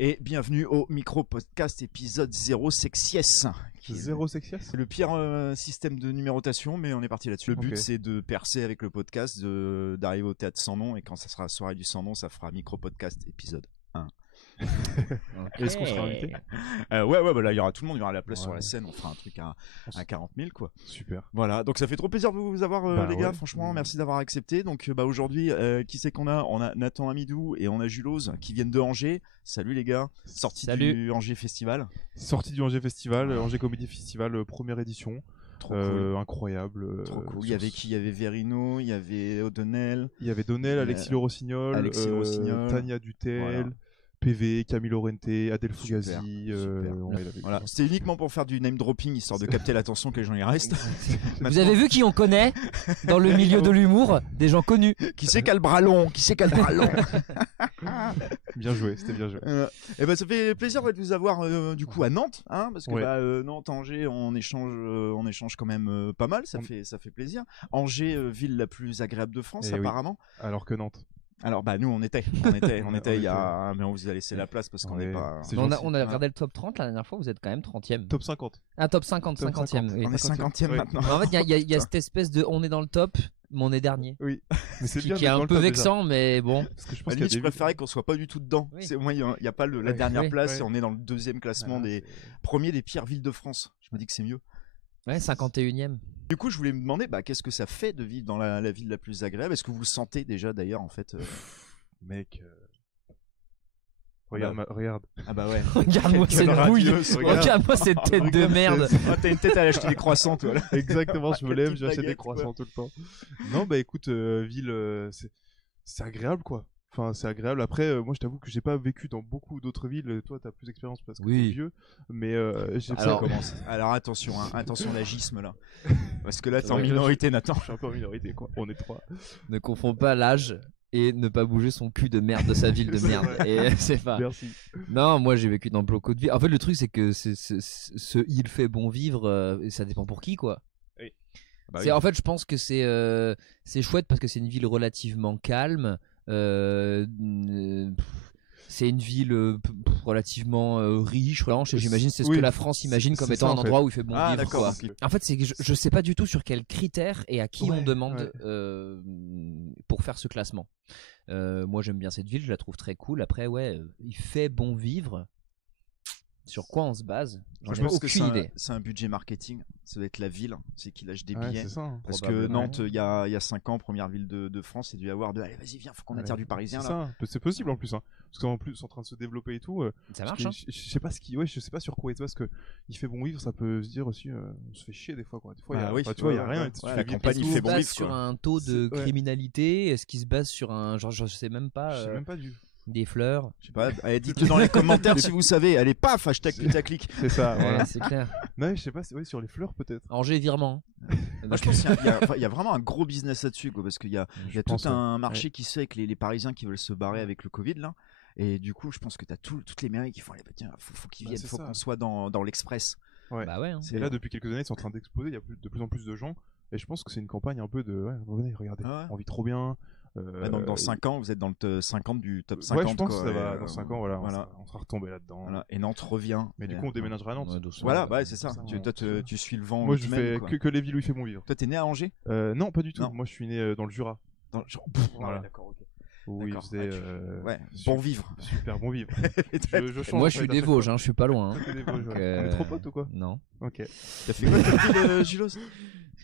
Et bienvenue au micro-podcast épisode 0 Sexies. 0 Sexies. C'est le pire système de numérotation, mais on est parti là-dessus. Le but, c'est de percer avec le podcast, d'arriver au théâtre sans nom, et quand ça sera la soirée du sans nom, ça fera micro-podcast épisode 1. Okay. Est-ce qu'on sera invité? Ouais, bah là il y aura tout le monde, il y aura la place sur la scène, on fera un truc à 40 000 quoi. Super. Voilà, donc ça fait trop plaisir de vous avoir les gars, franchement merci d'avoir accepté. Donc aujourd'hui, qui c'est qu'on a? On a Nathan Amidou et on a Julose qui viennent de Angers. Salut les gars, sortie du Angers Festival. Sortie du Angers Festival, Angers Comedy Festival, première édition. Trop cool. Incroyable. Trop cool. Il y avait qui? Il y avait Verino, il y avait O'Donnell. Il y avait Donnell, Alexis Le Rossignol, Tania Dutel. Voilà. PV, Camille Laurente, Adèle Fugazi. Voilà. C'était uniquement pour faire du name dropping, histoire de capter l'attention que les gens y restent. Vous avez vu qui on connaît dans le milieu de l'humour? Des gens connus. Qui c'est qu'a le bras long? Bien joué, c'était bien joué. Et ben ça fait plaisir de vous avoir du coup à Nantes, hein, parce que Nantes, Angers, on échange quand même pas mal, ça fait plaisir. Angers, ville la plus agréable de France apparemment. Oui. Alors que Nantes. Alors bah nous on était il y a mais on vous a laissé la place parce qu'on n'est pas on a regardé le top 30 la dernière fois, vous êtes quand même 30e. Top 50. Ah top 50, 50e. Oui. On est 50e maintenant. En fait il y a cette espèce de on est dans le top mais on est dernier. Oui. Mais c'est qui est un peu vexant mais bon. Parce que je pense je préférais qu'on soit pas du tout dedans. Oui. C'est au moins il y a pas la dernière place et on est dans le deuxième classement des premiers des pires villes de France. Je me dis que c'est mieux. Ouais, 51e. Du coup, je voulais me demander qu'est-ce que ça fait de vivre dans la ville la plus agréable. Est-ce que vous le sentez déjà d'ailleurs en fait Mec, regarde. Ah bah ouais. Regarde-moi cette bouille. Regarde-moi cette tête de merde. T'as une tête à acheter des croissants, toi. Là. Exactement, je me lève, j'achète des croissants tout le temps. Non, bah écoute, ville, c'est agréable quoi. Enfin, c'est agréable. Après, moi, je t'avoue que j'ai pas vécu dans beaucoup d'autres villes. Toi, t'as plus d'expérience parce que t'es vieux. Mais alors attention, attention l'agisme là. Parce que là, t'es en minorité, Nathan. Je suis un peu en minorité, quoi. On est 3. Ne confonds pas l'âge et ne pas bouger son cul de merde de sa ville de merde. Et c'est pas. Merci. Non, moi j'ai vécu dans beaucoup de villes. En fait, le truc c'est que il fait bon vivre, et ça dépend pour qui quoi. Oui. En fait, je pense que c'est chouette parce que c'est une ville relativement calme. C'est une ville relativement riche, j'imagine c'est ce que la France imagine comme étant un endroit où il fait bon vivre quoi. En fait c'est que je sais pas du tout sur quels critères et à qui on demande pour faire ce classement. Moi j'aime bien cette ville, je la trouve très cool. Après il fait bon vivre. Sur quoi on se base? Je pense que c'est un budget marketing. Ça doit être la ville, c'est qu'il lâche des billets. C'est ça, parce que Nantes, il y a 5 ans, première ville de France, il y a dû avoir allez, vas-y, viens, faut qu'on attire du Parisien. C'est possible en plus. Hein. Parce qu'en plus, c'est en train de se développer et tout. Ça marche. Je sais pas je sais pas sur quoi et tout. Parce que il fait bon vivre, ça peut se dire aussi. On se fait chier des fois, quoi. Des fois, il y a rien. La campagne, il fait bon vivre. Est-ce qu'il se base sur un taux de criminalité? Est-ce qu'il se base sur un je sais même pas. Je sais même pas du. Des fleurs. Je sais pas, allez, dites-le dans les commentaires si vous savez. Allez, paf, hashtag putaclic. C'est ça, voilà. C'est clair. Non, je sais pas, sur les fleurs peut-être. Angers virement. Moi, je pense qu'il y a vraiment un gros business là-dessus, quoi, parce qu'il y a tout un marché qui se fait avec les Parisiens qui veulent se barrer avec le Covid, là. Et du coup, je pense que t'as toutes les mairies qui font, tiens, faut qu'ils viennent, faut qu'on soit dans l'express. Ouais. Bah ouais. Et là, depuis quelques années, c'est en train d'exploser. Il y a de plus en plus de gens. Et je pense que c'est une campagne un peu de, venez, regardez, on vit trop bien. Donc dans 5 ans, vous êtes dans le 50 du top 50. Ouais, je pense que ça va, dans 5 ans, on sera retombé là-dedans. Voilà. Et Nantes revient. Mais du coup, on déménagera à Nantes. Voilà, c'est ça. Tu suis le vent. Moi, je fais que les villes où il fait bon vivre. Toi, t'es né à Angers? Non, pas du tout. Moi, je suis né dans le Jura. Voilà, d'accord, ok. Oui, c'est bon vivre. Super bon vivre. Moi, je suis des Vosges, je suis pas loin. On est trop potes ou quoi? Non. Ok. T'as fait quoi comme ville, Julos?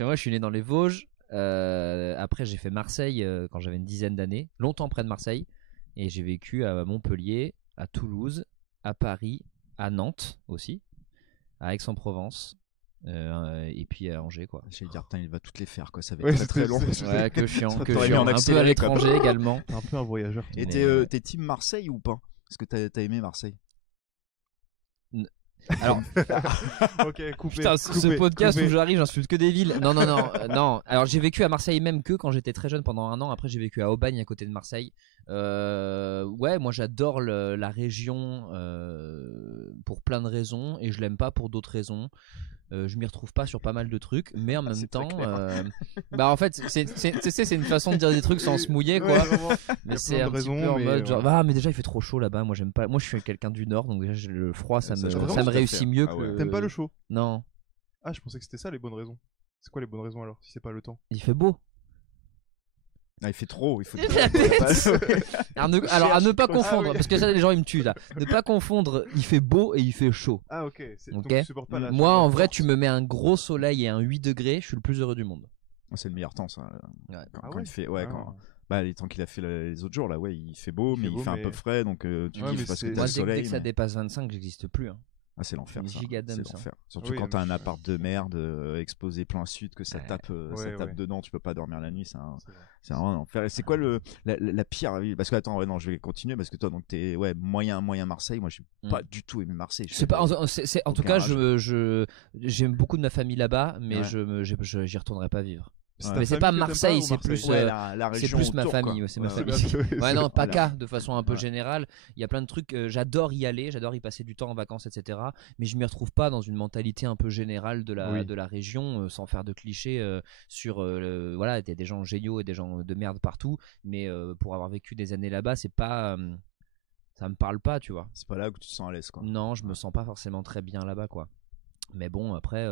Moi, je suis né dans les Vosges. Après j'ai fait Marseille quand j'avais une dizaine d'années, longtemps près de Marseille, et j'ai vécu à Montpellier, à Toulouse, à Paris, à Nantes aussi, à Aix-en-Provence, et puis à Angers quoi. J'allais dire il va toutes les faire quoi, ça va être très long. Ouais, que chiant, un peu à l'étranger également. Un peu un voyageur. Et t'es team Marseille ou pas? Est-ce que t'as aimé Marseille? Alors, ok, coupé. Putain, ce podcast où j'arrive, j'insulte que des villes. Non. Alors, j'ai vécu à Marseille même que quand j'étais très jeune pendant 1 an. Après, j'ai vécu à Aubagne à côté de Marseille. Moi j'adore la région pour plein de raisons et je l'aime pas pour d'autres raisons. je m'y retrouve pas sur pas mal de trucs, mais en même temps, bah en fait, c'est une façon de dire des trucs sans se mouiller, quoi. Mais c'est un petit peu en mode genre, ah, mais déjà il fait trop chaud là-bas. Moi j'aime pas. Moi je suis quelqu'un du Nord, donc déjà le froid, ça me réussit mieux que. T'aimes pas le chaud? Non. Ah, je pensais que c'était ça les bonnes raisons. C'est quoi les bonnes raisons alors, si c'est pas le temps? Il fait beau. Ah, il fait trop, il faut alors à ne pas confondre, parce que ça les gens ils me tuent là. Ne pas confondre, il fait beau et il fait chaud. Ah ok. Donc tu supportes pas moi en vrai tu me mets un gros soleil et un 8 degrés, je suis le plus heureux du monde. C'est le meilleur temps ça. Quand il fait, les temps qu'il a fait les autres jours là, il fait beau, mais il fait un peu frais, donc tu kiffes parce que t'as le soleil. Dès que ça dépasse 25, j'existe plus. Ah, c'est l'enfer. C'est l'enfer. Surtout quand t'as un appart de merde exposé plein sud, que ça tape dedans, tu peux pas dormir la nuit. C'est vraiment l'enfer. Et c'est quoi la pire? Parce que attends, je vais continuer parce que toi, donc t'es moyen Marseille. Moi, j'ai pas du tout aimé Marseille. En tout cas, j'aime beaucoup de ma famille là-bas, mais j'y retournerai pas vivre. Mais c'est pas Marseille, c'est plus ma famille. C'est ma famille. Non, PACA de façon un peu générale. Il y a plein de trucs. J'adore y aller, j'adore y passer du temps en vacances, etc. Mais je m'y retrouve pas dans une mentalité un peu générale de la région, sans faire de clichés sur. Voilà, il y a des gens géniaux et des gens de merde partout. Mais pour avoir vécu des années là-bas, c'est pas. Ça me parle pas, tu vois. C'est pas là où tu te sens à l'aise, quoi. Non, je me sens pas forcément très bien là-bas, quoi. Mais bon, après,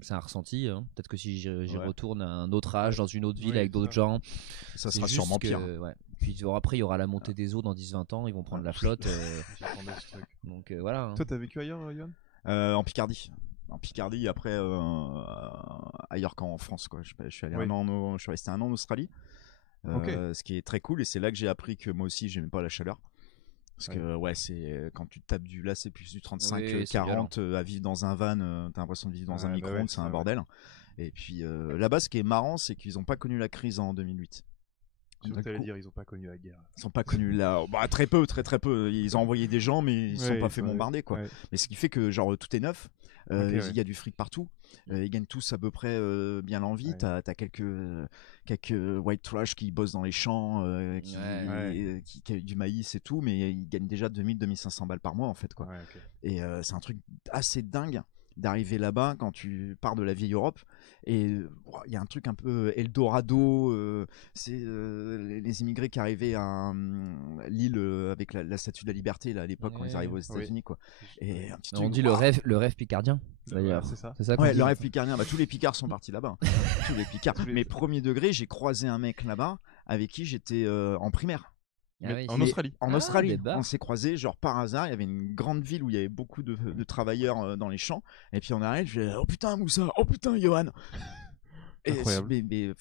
c'est un ressenti. Hein. Peut-être que si j'y retourne à un autre âge, dans une autre ville avec d'autres gens, ça sera sûrement pire. Puis après, il y aura la montée des eaux dans 10-20 ans, ils vont prendre la flotte. Donc voilà. Hein. Toi, t'as vécu ailleurs, Yoann? En Picardie. Après, ailleurs qu'en France, quoi. Je suis allé je suis resté 1 an en Australie. Ce qui est très cool, et c'est là que j'ai appris que moi aussi, j'aimais pas la chaleur. Parce que c'est quand tu tapes là c'est plus du 35-40 à vivre dans un van, t'as l'impression de vivre dans un micro-ondes, c'est un bordel. Et puis là-bas, ce qui est marrant, c'est qu'ils ont pas connu la crise en 2008. T'allais dire, ils ont pas connu la guerre. Ils sont pas connus là, très peu. Ils ont envoyé des gens, mais ils sont pas fait bombarder, quoi. Mais ce qui fait que genre tout est neuf. Il y a du fric partout. Ils gagnent tous à peu près bien l'envie. T'as quelques white trash qui bossent dans les champs, qui du maïs et tout, mais ils gagnent déjà 2000-2500 balles par mois en fait, quoi. Et c'est un truc assez dingue d'arriver là-bas quand tu pars de la vieille Europe. Et il y a un truc un peu Eldorado, c'est les immigrés qui arrivaient à l'île avec la statue de la liberté là, à l'époque quand ils arrivaient aux États-Unis, quoi. Et un petit on dit le rêve picardien d'ailleurs. C'est ça. Le rêve picardien, tous les Picards sont partis là-bas. Tous les Picards. Mais premier degré, j'ai croisé un mec là-bas avec qui j'étais en primaire. En Australie. En Australie, on s'est croisés genre par hasard. Il y avait une grande ville où il y avait beaucoup de travailleurs dans les champs. Et puis on arrive, je dis oh putain Moussa, oh putain Yoann. Incroyable. Mais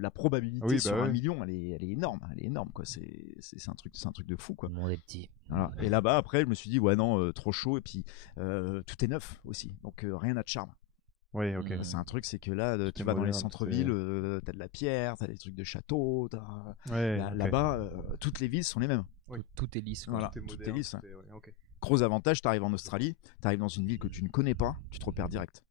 la probabilité sur 1 million, elle est énorme, quoi. C'est un truc de fou, quoi. Le monde est petit. Voilà. Et là-bas après, je me suis dit trop chaud, et puis tout est neuf aussi, donc rien n'a de charme. C'est un truc, c'est que là, tu vas dans les centres-villes, t'as de la pierre, t'as des trucs de château, là-bas, toutes les villes sont les mêmes. Tout est lisse. Voilà, tout est lisse. Gros avantage, t'arrives en Australie, t'arrives dans une ville que tu ne connais pas, tu te repères direct.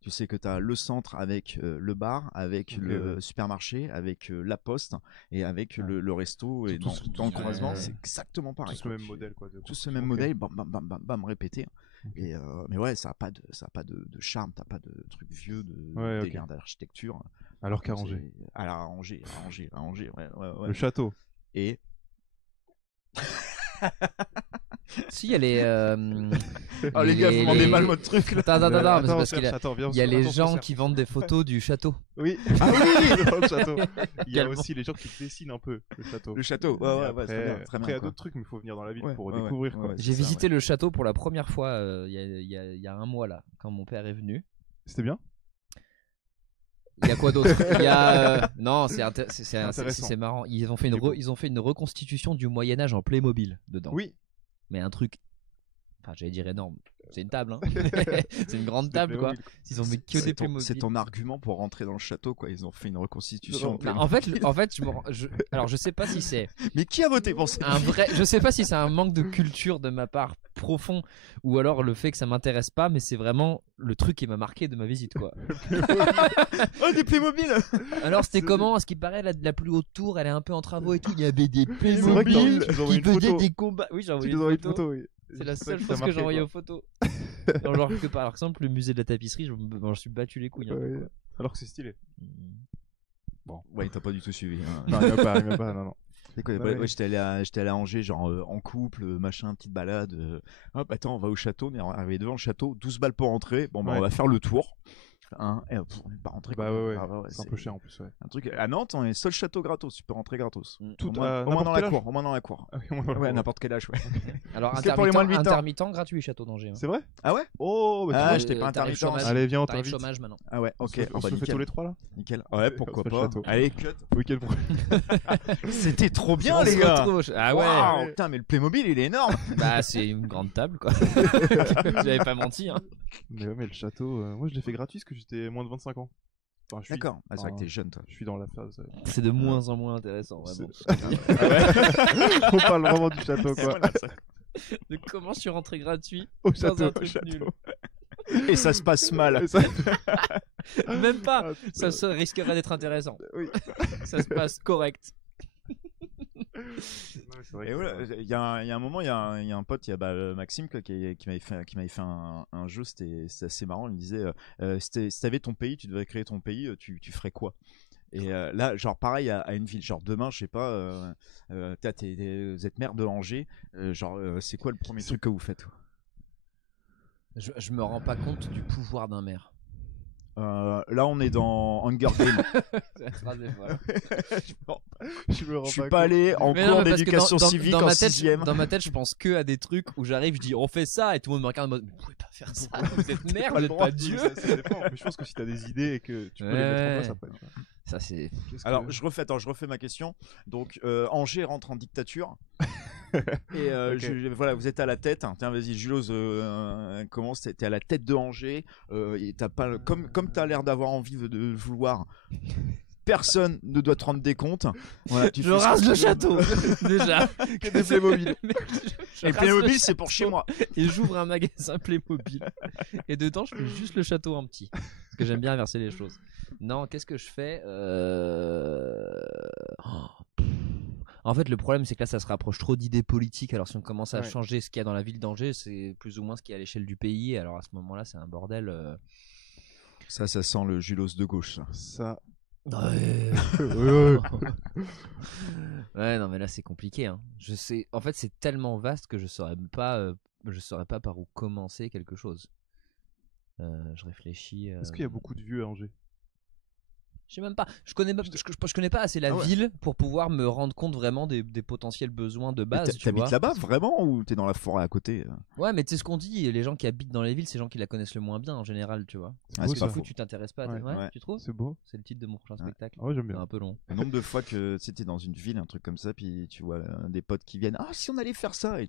Tu sais que t'as le centre avec le bar, avec le supermarché, avec la poste et avec le resto, et dans le croisement, c'est exactement pareil. Tout ce même modèle, quoi. Tout ce même modèle, bam, répété. Et mais ça a pas de charme, t'as pas de truc vieux de délire d'architecture. Alors qu'à Angers. À Angers, Le château. Et si il y a les les gars, vous vendez mal votre truc là. Attends, parce qu'il y a les gens qui vendent des photos du château. Oui. Ah oui, dans le château. Il y a aussi les gens qui dessinent un peu le château. Le château. Ouais, très bien. Après, il y a d'autres trucs, mais il faut venir dans la ville pour découvrir, quoi. J'ai visité le château pour la première fois il y a 1 mois là, quand mon père est venu. C'était bien. Il y a quoi d'autre? Non, c'est marrant. Ils ont fait une reconstitution du Moyen-Âge en Playmobil dedans. Oui. Mais un truc, j'allais dire énorme. C'est une table, hein. C'est une grande table, quoi. Ils ont mis que des Playmobil. C'est ton argument pour rentrer dans le château, quoi. Ils ont fait une reconstitution. En fait, alors je sais pas si c'est. Mais qui a voté pour ça? Je sais pas si c'est un manque de culture de ma part profond, ou alors le fait que ça m'intéresse pas, mais c'est vraiment le truc qui m'a marqué de ma visite, quoi. Oh, des Playmobil. Alors c'était comment? À ce qui paraît, la plus haute tour, elle est un peu en travaux et tout. Il y avait des Playmobil qui faisaient des combats. Oui, j'ai envoyé une photo. C'est la seule chose que j'ai envoyée aux photos. Genre que par exemple, le musée de la tapisserie, je me suis battu les couilles. Hein, alors que c'est stylé. Bon, ouais, t'as pas du tout suivi. Hein. Non, il m'a pas, non. J'étais allé à Angers, genre en couple, machin, petite balade. Hop, attends, on va au château, on est arrivé devant le château, 12 balles pour entrer. Bon, bah, on va faire le tour. Et on n'est pas rentré. Bah c'est un peu cher en plus. Un truc à Nantes, on est seul château gratos, tu peux rentrer gratos. Tout, au moins dans la cour. Au moins dans la cour. Ouais, n'importe quel âge. Ouais. Alors intermittent gratuit château d'Angers. Hein. C'est vrai? Ah ouais? Oh, bah tu vois, j'étais pas intermittent. Allez, viens, on t'invite. Chômage maintenant. Ah ouais, ok. On se fait tous les trois là? Nickel. Ouais, pourquoi pas. Allez, cut. Week-end prochain. C'était trop bien, les gars. Ah ouais. Putain, mais le Playmobil, il est énorme. Bah, c'est une grande table, quoi. J'avais pas menti, hein. Mais ouais, mais le château, moi je l'ai fait gratuit parce que j'étais moins de 25 ans. Enfin, D'accord, c'est vrai que t'es jeune, toi. Je suis dans la phase. C'est de moins en moins intéressant, vraiment. On parle vraiment du château, quoi. De comment je suis rentré gratuit au château. Nul. Et ça se passe mal. Même pas. Ça risquerait d'être intéressant. Oui. Ça se passe correct. Et voilà, il y a un moment, il y a un pote, Maxime qui m'avait fait un jeu, c'était assez marrant. Il me disait si t'avais ton pays, tu devrais créer ton pays, tu ferais quoi? Et là, genre pareil à une ville, genre demain, je sais pas, vous êtes maire de Angers, c'est quoi le premier truc que vous faites? Je me rends pas compte du pouvoir d'un maire. Là, on est dans Hunger Games. Je suis pas allé en cours d'éducation civique en 6ème. Dans ma tête, je pense que à des trucs où j'arrive, je dis on fait ça et tout le monde me regarde en mode vous pouvez pas faire ça, vous êtes merde, vous êtes pas Dieu. Ça dépend, mais je pense que si t'as des idées et que tu peux les mettre en place après. Ça c'est. Alors je refais ma question. Donc Angers rentre en dictature. Et okay. Voilà, vous êtes à la tête. Tiens, vas-y, Julos, commence. T'es à la tête de Angers. Et t'as pas comme t'as l'air d'avoir envie de vouloir. Personne ne doit te rendre des comptes. Voilà, je rase le château déjà. Que des Playmobil. Et Playmobil, c'est pour chez moi. Et j'ouvre un magasin Playmobil. Et dedans, je fais juste le château en petit. Parce que j'aime bien inverser les choses. Non, qu'est-ce que je fais En fait, le problème, c'est que là, ça se rapproche trop d'idées politiques. Alors, si on commence à changer ce qu'il y a dans la ville d'Angers, c'est plus ou moins ce qu'il y a à l'échelle du pays. Alors, à ce moment-là, c'est un bordel. Ça sent le Julos de gauche, ça. Ouais, non, mais là, c'est compliqué. Hein. Je sais. En fait, c'est tellement vaste que je saurais pas par où commencer quelque chose. Je réfléchis. Est-ce qu'il y a beaucoup de vieux à Angers? Je sais même pas. Je connais pas assez la ville pour pouvoir me rendre compte vraiment des potentiels besoins de base. T'habites là-bas vraiment ou t'es dans la forêt à côté? Ouais, mais tu sais ce qu'on dit, les gens qui habitent dans les villes, c'est les gens qui la connaissent le moins bien en général, tu vois. C'est pas fou. Tu t'intéresses pas. Tu trouves? C'est beau. C'est le titre de mon prochain spectacle. Ouais, j'aime bien. C'est un peu long. Le nombre de fois que c'était dans une ville, un truc comme ça, puis tu vois des potes qui viennent. Ah, si on allait faire ça, et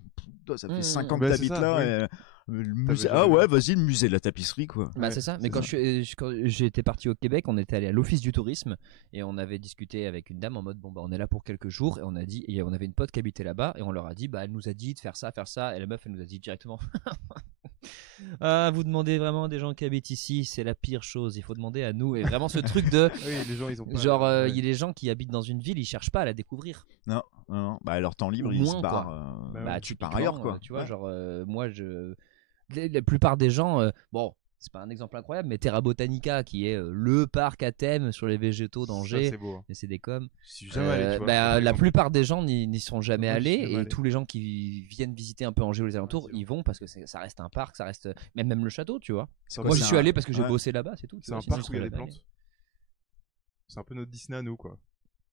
ça fait 5 ans que t'habites là. Le musée... Ah ouais, vas-y, le musée de la tapisserie, quoi. Bah c'est ça. Mais quand j'étais parti au Québec, on était allé à l'office du tourisme et on avait discuté avec une dame en mode bon bah on est là pour quelques jours et on avait une pote qui habitait là-bas et on leur a dit bah elle nous a dit de faire ça et la meuf elle nous a dit directement ah vous demandez vraiment à des gens qui habitent ici, c'est la pire chose, il faut demander à nous. Et vraiment ce truc de oui, les gens ils ont pas... genre il y a des gens qui habitent dans une ville, ils cherchent pas à la découvrir. Non. Bah leur temps libre ils se barrent. Tu pars ailleurs quoi. Tu vois genre moi la plupart des gens, bon, c'est pas un exemple incroyable, mais Terra Botanica, qui est le parc à thème sur les végétaux d'Angers, et c'est des coms. La plupart des gens n'y sont jamais allés, et tous les gens qui viennent visiter un peu Angers ou les alentours, ils vont parce que ça reste un parc, ça reste même le château, tu vois. Moi, j'y suis allé parce que j'ai bossé là-bas, c'est tout. C'est un parc où il y a des plantes. C'est un peu notre Disney à nous, quoi.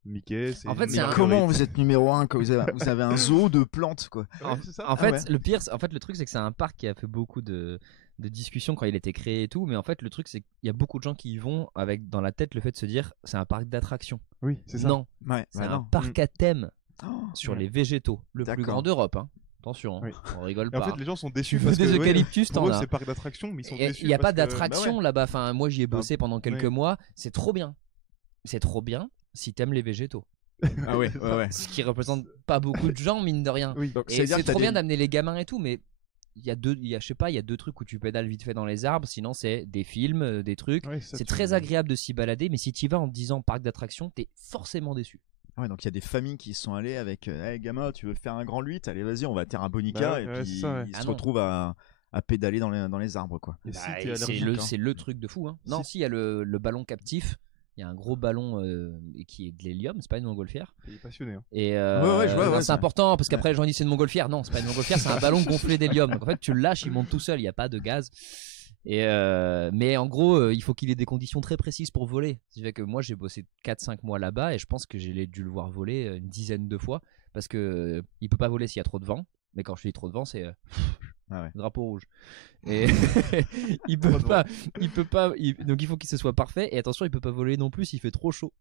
Mickey, c'est. En fait, comment vous êtes numéro 1 quand vous avez un zoo de plantes, quoi. Le truc c'est que c'est un parc qui a fait beaucoup de discussions quand il a été créé et tout, mais en fait le truc c'est qu'il y a beaucoup de gens qui y vont avec dans la tête le fait de se dire c'est un parc d'attractions. Oui, c'est ça. Non, c'est un parc à thème sur les végétaux, le plus grand d'Europe. Hein. Attention, on rigole pas. En fait, les gens sont déçus parce que des eucalyptus, pour eux, c'est parc d'attractions, mais ils sont déçus. Il n'y a pas d'attraction là-bas. Enfin, moi j'y ai bossé pendant quelques mois. C'est trop bien. C'est trop bien. Si t'aimes les végétaux. Ah ouais. Ce qui représente pas beaucoup de gens, mine de rien. Oui, et c'est trop bien d'amener les gamins et tout, mais il y a deux trucs où tu pédales vite fait dans les arbres, sinon c'est des films, des trucs. Ouais, c'est très agréable de s'y balader, mais si tu y vas en te disant parc d'attractions, t'es forcément déçu. Ouais, donc il y a des familles qui sont allées avec hey gamin, tu veux faire un grand 8, allez vas-y, on va faire un Bonica et puis ils se retrouvent à à pédaler dans les arbres, quoi. Bah, c'est le truc de fou, hein. Non, si il y a le ballon captif. Il y a un gros ballon qui est de l'hélium, c'est pas une montgolfière. Il est passionné. Hein. Et c'est important parce qu'après les gens disent c'est une montgolfière. Non, c'est pas une montgolfière, c'est un ballon gonflé d'hélium. Donc en fait, tu le lâches, il monte tout seul, il n'y a pas de gaz. Mais en gros, il faut qu'il ait des conditions très précises pour voler. Ce qui fait que moi, j'ai bossé 4-5 mois là-bas et je pense que j'ai dû le voir voler une dizaine de fois parce que il peut pas voler s'il y a trop de vent. Mais quand je dis trop de vent, c'est drapeau rouge. Et il peut pas. Donc il faut qu'il se soit parfait. Et attention, il peut pas voler non plus s'il fait trop chaud.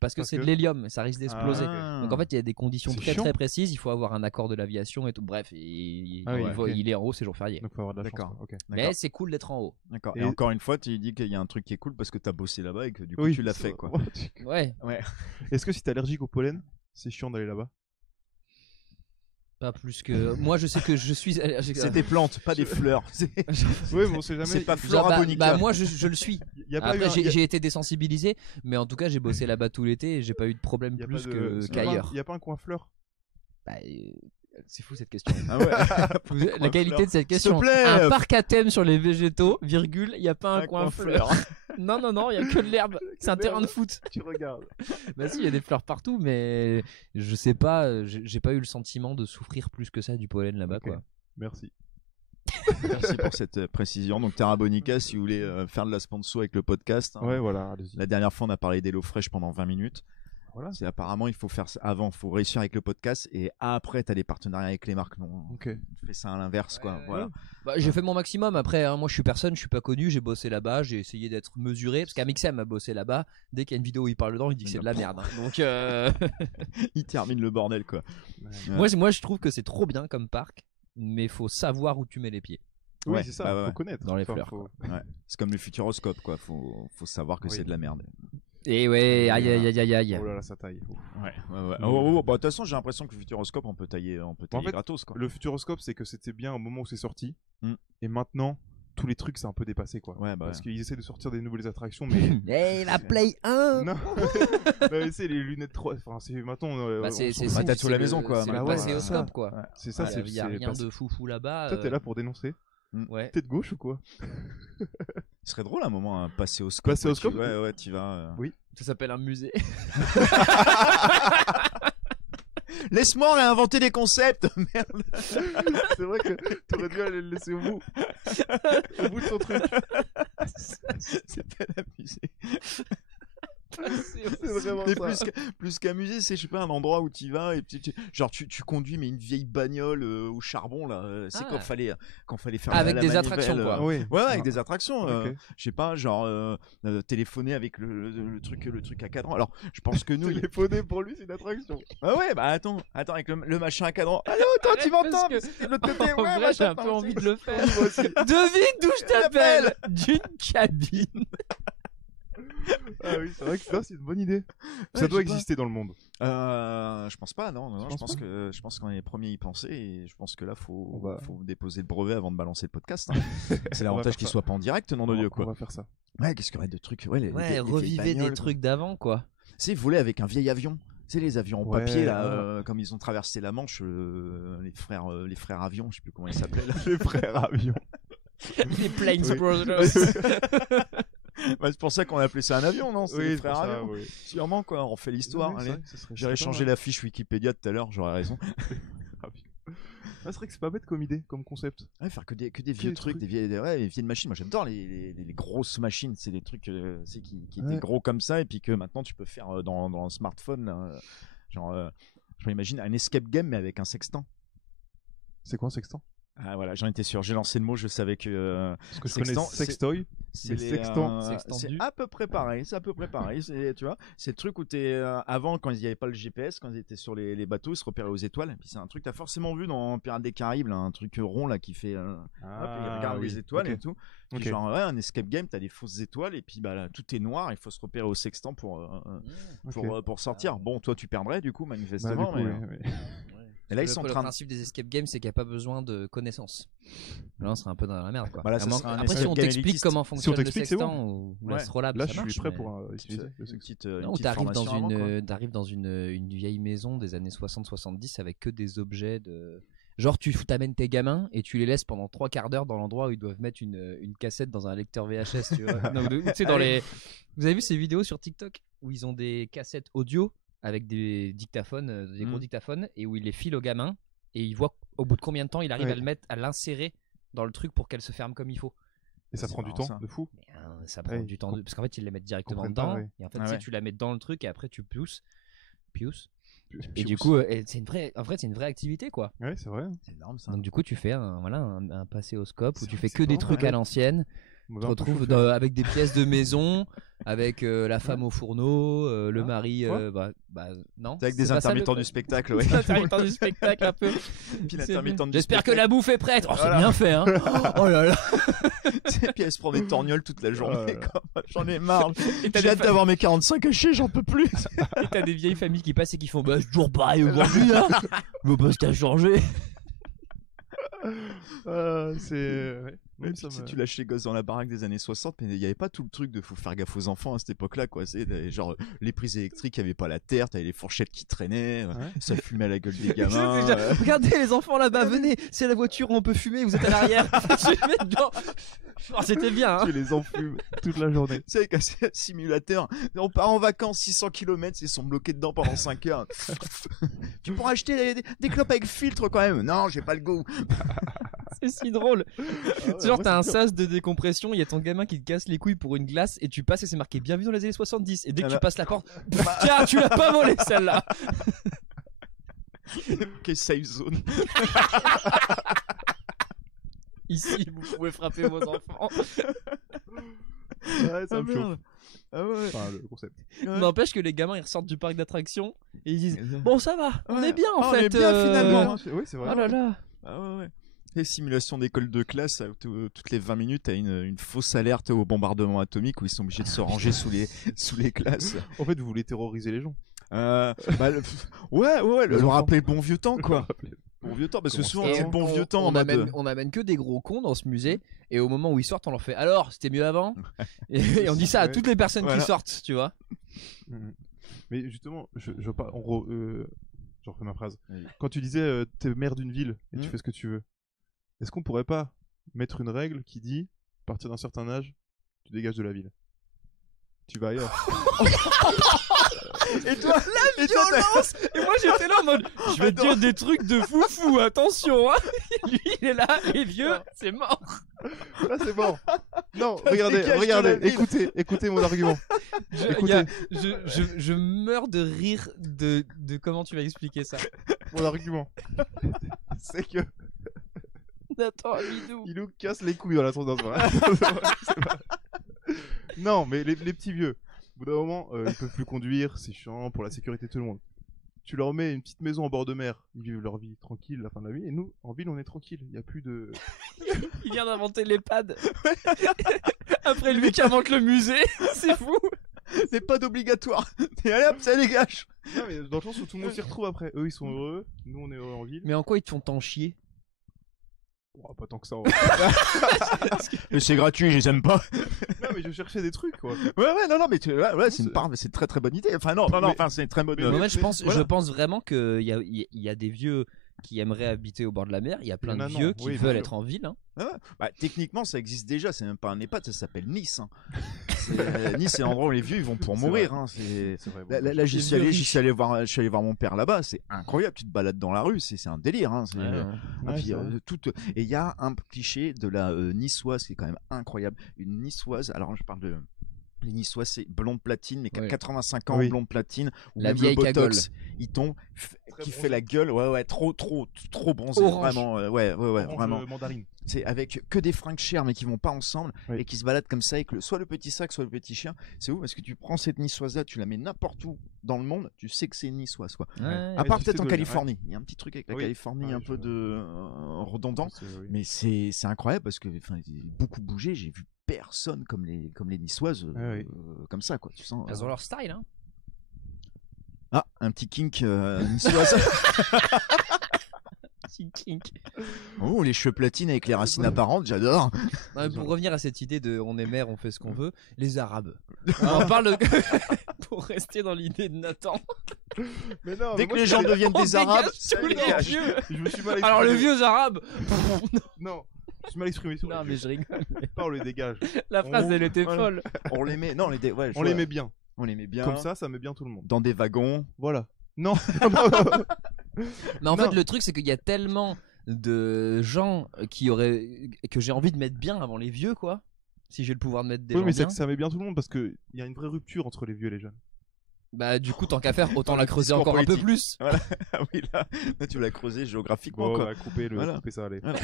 Parce que c'est de l'hélium, ça risque d'exploser. Donc en fait, il y a des conditions très précises. Il faut avoir un accord de l'aviation et tout. Bref, il est en haut, c'est jour férié. Donc faut avoir de la chance. Mais c'est cool d'être en haut. D'accord. Et encore une fois, tu dis qu'il y a un truc qui est cool parce que t'as bossé là-bas et que du coup tu l'as fait, quoi. Ouais. Est-ce que si t'es allergique au pollen, c'est chiant d'aller là-bas? Pas plus que moi, je sais que je suis allergique. C'est des plantes, pas des fleurs. Oui, bon, c'est jamais. C'est pas Flora Bonica. Moi, je le suis. Après, j'ai été désensibilisé, mais en tout cas, j'ai bossé là-bas tout l'été et j'ai pas eu de problème plus qu'ailleurs. Il y a pas un coin fleur? C'est fou cette question. Ah ouais. La qualité de cette question. S'il te plaît. Un parc à thème sur les végétaux, virgule, il n'y a pas un coin fleur. Non, il n'y a que de l'herbe. C'est un terrain de foot. Tu regardes. Bah si, il y a des fleurs partout, mais je sais pas, j'ai pas eu le sentiment de souffrir plus que ça du pollen là-bas, quoi. Merci. Merci pour cette précision. Donc Terra Bonica, si vous voulez faire de la sponsor avec le podcast. Ouais, voilà, allez-y. La dernière fois, on a parlé d'HelloFresh pendant 20 minutes. Voilà. C'est apparemment il faut faire ça avant, il faut réussir avec le podcast et après t'as des partenariats avec les marques. Non, tu fais ça à l'inverse, quoi. Voilà. Bah, j'ai fait mon maximum. Après, moi je suis personne, je suis pas connu, j'ai bossé là-bas, j'ai essayé d'être mesuré parce qu'Amixem a bossé là-bas. Dès qu'il y a une vidéo où il parle dedans, il dit que c'est de la merde. Donc il termine le bordel, quoi. Moi je trouve que c'est trop bien comme parc, mais faut savoir où tu mets les pieds. Oui, c'est ça, faut connaître. Dans les fleurs. C'est comme le Futuroscope, quoi. Faut savoir que c'est de la merde. Et ouais, aïe. Oh là là, ça taille. Ouais. De toute façon, j'ai l'impression que le Futuroscope, on peut tailler gratos, quoi. Le Futuroscope, c'est que c'était bien au moment où c'est sorti. Et maintenant, tous les trucs, c'est un peu dépassé, quoi. Parce qu'ils essaient de sortir des nouvelles attractions, mais. La Play 1 Non, c'est les lunettes 3. Enfin, c'est maintenant. C'est tout la maison, quoi. C'est le passéoscope, quoi. C'est ça, il y a rien de foufou là-bas. Toi, t'es là pour dénoncer. Ouais. T'es de gauche ou quoi? Ce serait drôle un moment, un passéoscope. Passéoscope? Ouais, tu vas. Oui. Ça s'appelle un musée. Laisse-moi réinventer des concepts, merde. C'est vrai que t'aurais dû aller le laisser au bout de son truc. C'est pas un musée. C'est vraiment ça. Plus qu'un musée, c'est je sais pas un endroit où tu vas et genre tu conduis mais une vieille bagnole au charbon là. C'est quand fallait faire avec des attractions quoi. Ouais, avec des attractions. Je sais pas, genre téléphoner avec le truc à cadran. Alors je pense que nous téléphoner pour lui c'est une attraction. Ah ouais, bah attends avec le machin à cadran. Allô, toi tu m'entends? De l'autre côté, en vrai, j'ai un peu envie de le faire. Devine d'où je t'appelle. D'une cabine. Ah oui, c'est vrai que ça c'est une bonne idée. Ça doit exister dans le monde. Je pense pas, non. Je pense qu'on est les premiers à y penser et je pense que là faut déposer le brevet avant de balancer le podcast. C'est l'avantage qu'il soit pas en direct, nom de Dieu, quoi. On va faire ça. Ouais, qu'est-ce qu'il y aurait de trucs? Revivez des trucs d'avant, quoi. C'est voler avec un vieil avion. Tu sais, les avions en papier là, comme ils ont traversé la Manche, les frères avions, je sais plus comment ils s'appellent. Les frères avions. Les Planes Brothers. C'est pour ça qu'on a appelé ça un avion, non? C'est frère avion. Sûrement, quoi. On fait l'histoire. J'aurais changé la fiche Wikipédia tout à l'heure, j'aurais raison. C'est vrai que c'est pas bête comme idée, comme concept. Faire que des vieux trucs, des vieilles machines. Moi j'adore les grosses machines. C'est des trucs qui étaient gros comme ça et puis que maintenant tu peux faire dans un smartphone. Là, genre, je m'imagine un escape game mais avec un sextant. C'est quoi un sextant? Ah voilà, j'en étais sûr. J'ai lancé le mot, je savais que. Parce que je connais sextoy. C'est à peu près pareil. Tu vois, c'est le truc où avant, quand il n'y avait pas le GPS, quand ils étaient sur les bateaux, ils se repéraient aux étoiles. Et puis c'est un truc que t'as forcément vu dans Pirates des Caraïbes, là, un truc rond là qui fait. Il regarde les étoiles et tout. Puis genre un escape game, t'as des fausses étoiles et puis là, tout est noir. Il faut se repérer au sextant pour sortir. Bon, toi tu perdrais du coup manifestement. Et là, le principe des escape games, c'est qu'il n'y a pas besoin de connaissances. Là, on serait un peu dans la merde, quoi. Après, si on t'explique comment fonctionne le sextant ou l'astrolabe, là, je suis prêt pour utiliser le sextant. T'arrives dans une vieille maison des années 60-70 avec que des objets Genre tu t'amènes tes gamins et tu les laisses pendant 3 quarts d'heure dans l'endroit où ils doivent mettre une cassette dans un lecteur VHS, tu vois. Non, tu sais, vous avez vu ces vidéos sur TikTok où ils ont des cassettes audio avec des dictaphones, des gros dictaphones, et où ils les filent aux gamins et ils voient au bout de combien de temps il arrive à l'insérer dans le truc pour qu'elle se ferme comme il faut. Et ça prend du temps de fou. Ça prend du temps parce qu'en fait ils les mettent directement dedans et en fait tu la mets dans le truc et après tu pousses. Et du coup, c'est une vraie activité, quoi. Ouais, c'est vrai. C'est énorme ça. Donc du coup, tu fais un passéoscope où tu fais que des trucs à l'ancienne. Tu te retrouves avec des pièces de maison, avec la femme au fourneau, le mari. Non. C'est avec des intermittents du spectacle, ouais. Des intermittents du spectacle un peu. J'espère que la bouffe est prête. Oh, c'est bien fait, hein. Oh là là. Puis elle se prend des torgnoles toute la journée. J'en ai marre. J'ai hâte d'avoir mes 45 cachés, j'en peux plus. Et t'as des vieilles familles qui passent et qui font bah toujours pareil aujourd'hui, hein. Mais parce qu'à changer. Même si tu lâches les gosses dans la baraque des années 60, mais il n'y avait pas tout le truc de faut faire gaffe aux enfants à cette époque-là, quoi. C'est genre les prises électriques, il n'y avait pas la terre, t'avais les fourchettes qui traînaient, ça fumait à la gueule des gamins. Regardez les enfants là-bas, venez, c'est la voiture où on peut fumer, vous êtes à l'arrière. C'était bien, hein. Tu les enfumes toute la journée. C'est avec un simulateur, on part en vacances 600 km, ils sont bloqués dedans pendant 5 heures. Tu pourras acheter des clopes avec filtre quand même. Non, j'ai pas le goût. C'est si drôle. C'est genre t'as un sas de décompression, il y a ton gamin qui te casse les couilles pour une glace et tu passes et c'est marqué bienvenue dans les années 70 et dès que tu passes la porte, tiens, tu l'as pas volé celle-là. Ok, safe zone. Ici, vous pouvez frapper vos enfants. Ouais, ça me chauffe. Ah ouais. Enfin, le concept. N'empêche que les gamins ils ressortent du parc d'attractions et ils disent bon ça va, on est bien en fait. On est bien finalement. Oui, c'est vrai. Oh là là. Ah ouais. Les simulations d'école de classe, toutes les 20 minutes, t'as une fausse alerte au bombardement atomique où ils sont obligés de se ranger sous les classes. En fait, vous voulez terroriser les gens. Ouais, le rappeler le bon vieux temps, quoi. Bon vieux temps, parce que souvent, c'est le bon vieux temps. On amène que des gros cons dans ce musée, et au moment où ils sortent, on leur fait alors, c'était mieux avant. Et on dit ça à toutes les personnes qui sortent, tu vois. Mais justement, je refais ma phrase. Oui. Quand tu disais t'es maire d'une ville et tu fais ce que tu veux, est-ce qu'on pourrait pas mettre une règle qui dit, à partir d'un certain âge, tu dégages de la ville, tu vas ailleurs. Et toi, la violence. Et moi j'étais là en mode je vais te dire des trucs de foufou, attention, hein. Lui il est là, les vieux, c'est mort. Là c'est mort. Non, regardez, écoutez mon argument. Je meurs de rire de comment tu vas expliquer ça. Mon argument, c'est que Nathan, il nous casse les couilles dans la tendance. Non, mais les petits vieux, au bout d'un moment, ils peuvent plus conduire, c'est chiant pour la sécurité de tout le monde. Tu leur mets une petite maison en bord de mer, ils vivent leur vie tranquille la fin de la vie, et nous, en ville, on est tranquille, il n'y a plus de... Il vient d'inventer l'EHPAD. Après lui qui invente le musée, c'est fou. C'est pas d'obligatoire. Et allez hop, ça dégage. Non, mais dans le sens où tout le monde s'y retrouve après. Eux, ils sont heureux, nous, on est heureux en ville. Mais en quoi ils te font tant chier? Oh, pas tant que ça. Mais c'est gratuit, je les aime pas. Non, mais je cherchais des trucs, quoi. Ouais, non, mais c'est une très très bonne idée. Enfin, enfin, c'est une très bonne. Mais je pense vraiment qu'il y a des vieux qui aimeraient habiter au bord de la mer. Il y a plein de vieux qui veulent être en ville. Hein. Bah, techniquement, ça existe déjà. C'est même pas un EHPAD, ça s'appelle Nice. Hein. Nice, c'est l'endroit où les vieux ils vont pour mourir. Hein. Vrai, là, j'y suis allé voir mon père là-bas. C'est incroyable. Tu te balades dans la rue, c'est un délire. Hein. Et il y a un cliché de la niçoise qui est quand même incroyable. Une niçoise. Alors, je parle de. Les Niçois, c'est blonde platine, mais qui a 85 ans, blonde platine, ou la même vieille le botox, cagole. il tombe, qui fait la gueule, trop bronzé, orange. Vraiment, vraiment. Mandarine. C'est avec que des fringues chères, mais qui vont pas ensemble, et qui se baladent comme ça avec soit le petit sac, soit le petit chien. C'est ouf, parce que tu prends cette Niçoise-là, tu la mets n'importe où dans le monde, tu sais que c'est une Niçoise, quoi. À part peut-être en Californie. Il y a un petit truc avec la Californie, un peu de redondant, mais c'est incroyable parce que, enfin, beaucoup bougé, j'ai vu personne comme les Niçoises comme ça, quoi. Tu sens, elles ont leur style, hein. Ah, un petit kink niçoise. Petit kink. Oh, les cheveux platines avec les racines apparentes, j'adore. Pour revenir à cette idée de on est maire, on fait ce qu'on veut, les Arabes. On parle de... Pour rester dans l'idée de Nathan. Mais non, dès que les gens deviennent des arabes, tous les vieux. Je me suis mal exprimé. Alors les vieux arabes. Non, je suis mal exprimé sur non mais je rigole. Pas on les dégage. La phrase elle était folle. On les met, non, on les met bien. On les met bien. Comme ça met bien tout le monde. Dans des wagons. Voilà. Non. Mais en fait le truc c'est qu'il y a tellement de gens que j'ai envie de mettre bien avant les vieux quoi. Si j'ai le pouvoir de mettre des gens bien. Oui mais ça met bien tout le monde parce que il y a une vraie rupture entre les vieux et les jeunes. Bah du coup tant qu'à faire autant la creuser encore un peu plus. Voilà. Oui là tu l'as creusé géographiquement bon, quoi. On va couper ça allez. Voilà.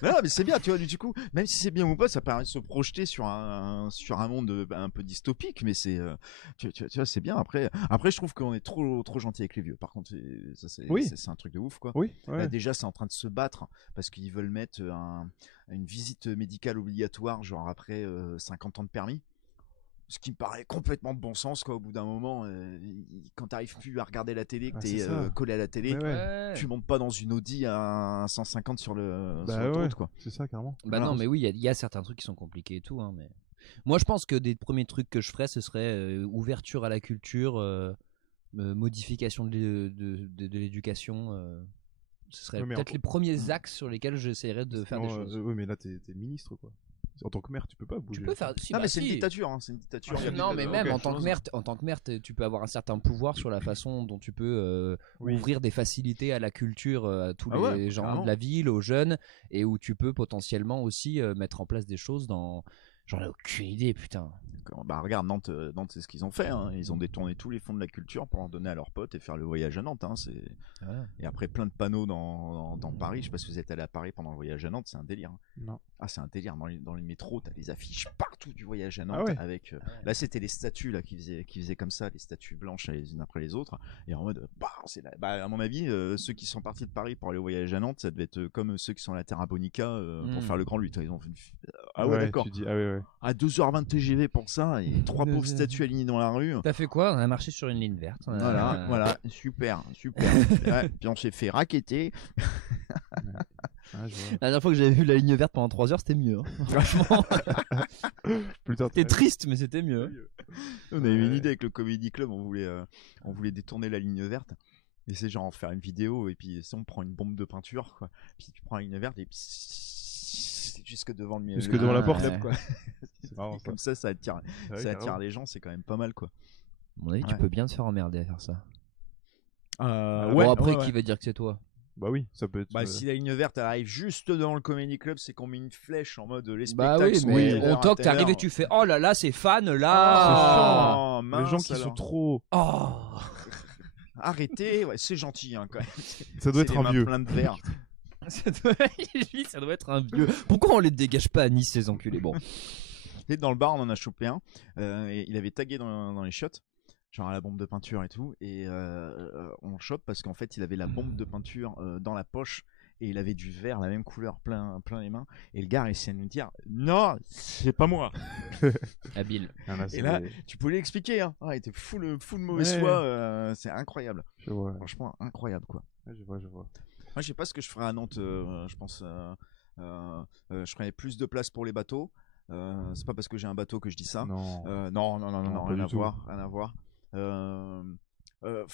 non mais c'est bien tu vois du coup même si c'est bien ou pas ça permet de se projeter sur un monde un peu dystopique mais c'est tu vois c'est bien après je trouve qu'on est trop gentil avec les vieux par contre c'est un truc de ouf quoi. Oui. Là, déjà c'est en train de se battre parce qu'ils veulent mettre une visite médicale obligatoire genre après 50 ans de permis. Ce qui me paraît complètement de bon sens quoi. Au bout d'un moment quand t'arrives plus à regarder la télé que t'es collé à la télé tu montes pas dans une Audi à 150 sur l'autoroute quoi. C'est ça carrément. Bah non mais oui il y a certains trucs qui sont compliqués et tout hein, mais moi je pense que des premiers trucs que je ferais ce serait ouverture à la culture, modification de l'éducation, ce serait peut-être les premiers axes sur lesquels j'essaierais de faire des choses. Oui mais là t'es ministre quoi. En tant que maire, tu peux pas bouger. Tu peux faire. Si, mais c'est une dictature, hein. C'est une dictature. Non, mais même en tant que maire, tu peux avoir un certain pouvoir sur la façon dont tu peux ouvrir des facilités à la culture, à tous les gens carrément. de la ville, aux jeunes, et où tu peux potentiellement aussi mettre en place des choses dans. J'en ai aucune idée, putain. Bah regarde Nantes c'est ce qu'ils ont fait hein. Ils ont détourné tous les fonds de la culture pour en donner à leurs potes et faire le voyage à Nantes hein. Et après plein de panneaux dans Paris. Je sais pas si vous êtes allé à Paris pendant le voyage à Nantes, c'est un délire hein. Non. Ah c'est un délire dans les métros t'as des affiches partout du voyage à Nantes avec là c'était les statues là qui faisaient comme ça, les statues blanches les unes après les autres et en mode à mon avis ceux qui sont partis de Paris pour aller au voyage à Nantes ça devait être comme ceux qui sont à la Terra Bonica pour faire le Grand Lutte. Ils ont fait d'accord. Tu dis, à 2h20 TGV pour ça et 3 pauvres statues alignées dans la rue. T'as fait quoi? On a marché sur une ligne verte. Voilà, super. Puis on s'est fait racketter. La dernière fois que j'avais vu la ligne verte pendant 3 heures, c'était mieux. Hein. Franchement. C'était triste, mais c'était mieux. On avait une idée avec le Comedy Club, on voulait détourner la ligne verte. Et c'est genre faire une vidéo et puis on prend une bombe de peinture quoi. Puis tu prends la ligne verte et puis jusque devant la porte quoi. Comme ça attire les gens, c'est quand même pas mal quoi. À mon avis tu peux bien te faire emmerder à faire ça. Bon après qui va dire que c'est toi? Bah oui, ça peut être. Si la ligne verte arrive juste devant le Comedy Club, c'est qu'on met une flèche en mode les spectacles. Bah oui, mais on toque, t'arrives et tu fais oh là là, c'est fan là. C'est chiant. Les gens qui sont trop. Oh. Arrêtez, c'est gentil hein, quand même. Ça doit être un vieux. Plein de verre. Ça doit être un vieux. Pourquoi on les dégage pas à Nice ces enculés? Bon. Et dans le bar, on en a chopé un. Et il avait tagué dans les shots. Genre à la bombe de peinture et tout, et on le chope parce qu'en fait il avait la bombe de peinture dans la poche et il avait du verre la même couleur plein les mains et le gars essayait de nous dire non c'est pas moi. Habile. Et là tu pouvais l'expliquer hein. Il était full de mauvaise foi, c'est incroyable. Franchement incroyable quoi. Je vois. Moi je sais pas ce que je ferais à Nantes, je pense je ferais plus de place pour les bateaux. C'est pas parce que j'ai un bateau que je dis ça. Non, rien à voir.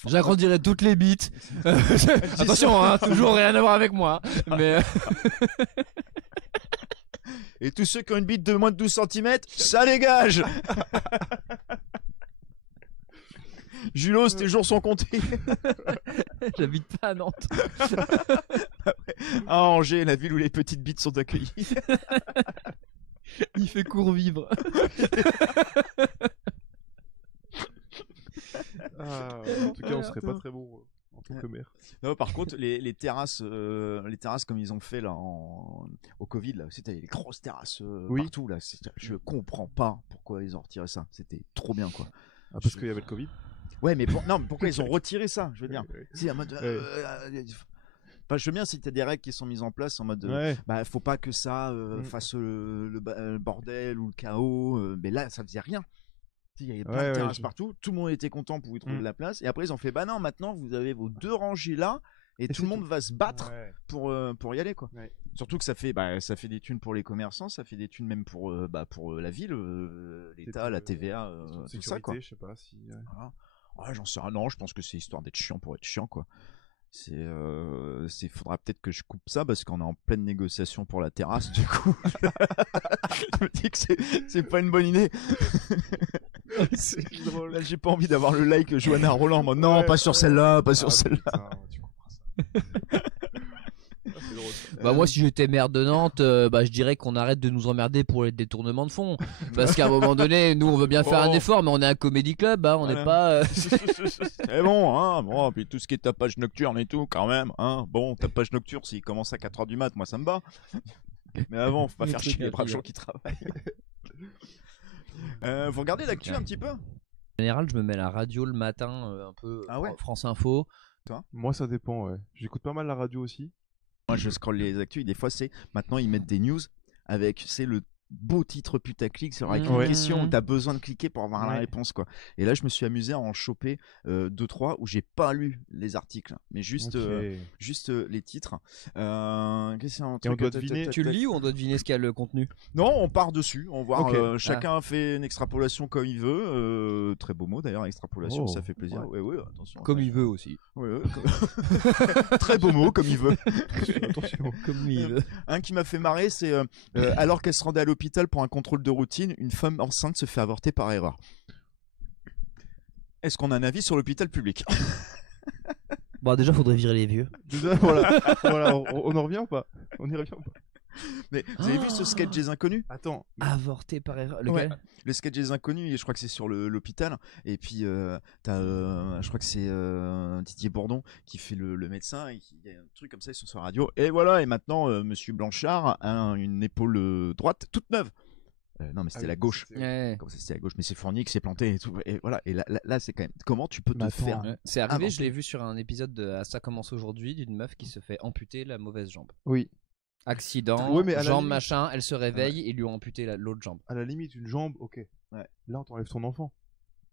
J'agrandirai toutes les bites. Attention, hein, toujours rien à voir avec moi. Mais et tous ceux qui ont une bite de moins de 12 cm, ça dégage. Julos, tes jours sont comptés. J'habite pas à Nantes. À Angers, la ville où les petites bites sont accueillies. Il fait court vivre. En tout cas, on serait pas très bon en tant que maire. Non, par contre, les terrasses comme ils ont fait là au Covid, là, c'était les grosses terrasses partout là. Je comprends pas pourquoi ils ont retiré ça. C'était trop bien quoi. Parce qu'il y avait le Covid. Ouais, mais pourquoi ils ont retiré ça? Je veux dire, c'est en mode. Enfin, je veux bien si t'as des règles qui sont mises en place en mode faut pas que ça fasse le bordel ou le chaos, mais là ça faisait rien. Il y avait plein de terrasses partout, tout le monde était content pour y trouver de la place et après ils ont fait non maintenant vous avez vos 2 rangées là et tout le monde va se battre pour y aller quoi. Surtout que ça fait des thunes pour les commerçants, ça fait des thunes même pour la ville, l'État, la TVA, tout ça quoi. Je sais pas si. Voilà. Ouais, j'en sais rien. Non, je pense que c'est histoire d'être chiant pour être chiant, quoi. Faudra peut-être que je coupe ça parce qu'on est en pleine négociation pour la terrasse, du coup. Je me dis que c'est pas une bonne idée. C'est drôle. Là, j'ai pas envie d'avoir le like Johanna Roland en mode non, ouais, pas sur celle-là, pas sur celle-là. Putain, tu comprends ça. C'est drôle, ça. Moi, si j'étais maire de Nantes, je dirais qu'on arrête de nous emmerder pour les détournements de fonds. Parce qu'à un moment donné, nous, on veut bien faire un effort, mais on est un comédie club, hein, on n'est pas. C'est bon, hein. Bon, puis tout ce qui est tapage nocturne et tout, quand même, hein. Bon, tapage nocturne, s'il commence à 4h du mat, moi, ça me bat. Mais avant, faut pas faire chier les braves gens qui travaillent. Vous regardez l'actu un petit peu? En général, je me mets la radio le matin, un peu France Info. Toi? Moi, ça dépend, ouais. J'écoute pas mal la radio aussi. Moi, je scrolle les actus et des fois, maintenant, ils mettent des news avec, le beau titre putaclic avec une question où t'as besoin de cliquer pour avoir la réponse, quoi. Et là, je me suis amusé à en choper 2-3 où j'ai pas lu les articles, mais juste les titres. Qu'est-ce et on doit deviner. Tu le lis ou on doit deviner ce qu'il y a le contenu? Non, on part dessus. On voit. Chacun fait une extrapolation comme il veut. Très beau mot d'ailleurs, extrapolation, ça fait plaisir. Ouais, attention. Comme il veut aussi. Très beau mot, comme il veut. Attention, comme il veut. Un qui m'a fait marrer, c'est alors qu'elle se rendait à l'hôpital pour un contrôle de routine, une femme enceinte se fait avorter par erreur. Est-ce qu'on a un avis sur l'hôpital public? Bon, déjà, faudrait virer les vieux. Déjà, voilà, on en revient ou pas? On y revient ou pas? Mais vous avez vu ce sketch des inconnus? Attends. Avorté par erreur. Lequel? Le sketch des inconnus, je crois que c'est sur l'hôpital. Et puis, je crois que c'est Didier Bourdon qui fait le médecin. Et il y a un truc comme ça, ils sont sur la radio. Et voilà, et maintenant, Monsieur Blanchard a une épaule droite toute neuve. Non, mais c'était la gauche. Comme ça, c'était la gauche, mais c'est Fournier qui s'est planté et tout. Et voilà, et là c'est quand même. Comment tu peux te faire? C'est arrivé, je l'ai vu sur un épisode de Ça commence aujourd'hui, d'une meuf qui se fait amputer la mauvaise jambe. Oui. Accident, jambe machin, elle se réveille et lui ont amputé l'autre jambe. À la limite, une jambe, ok. Là, on t'enlève ton enfant.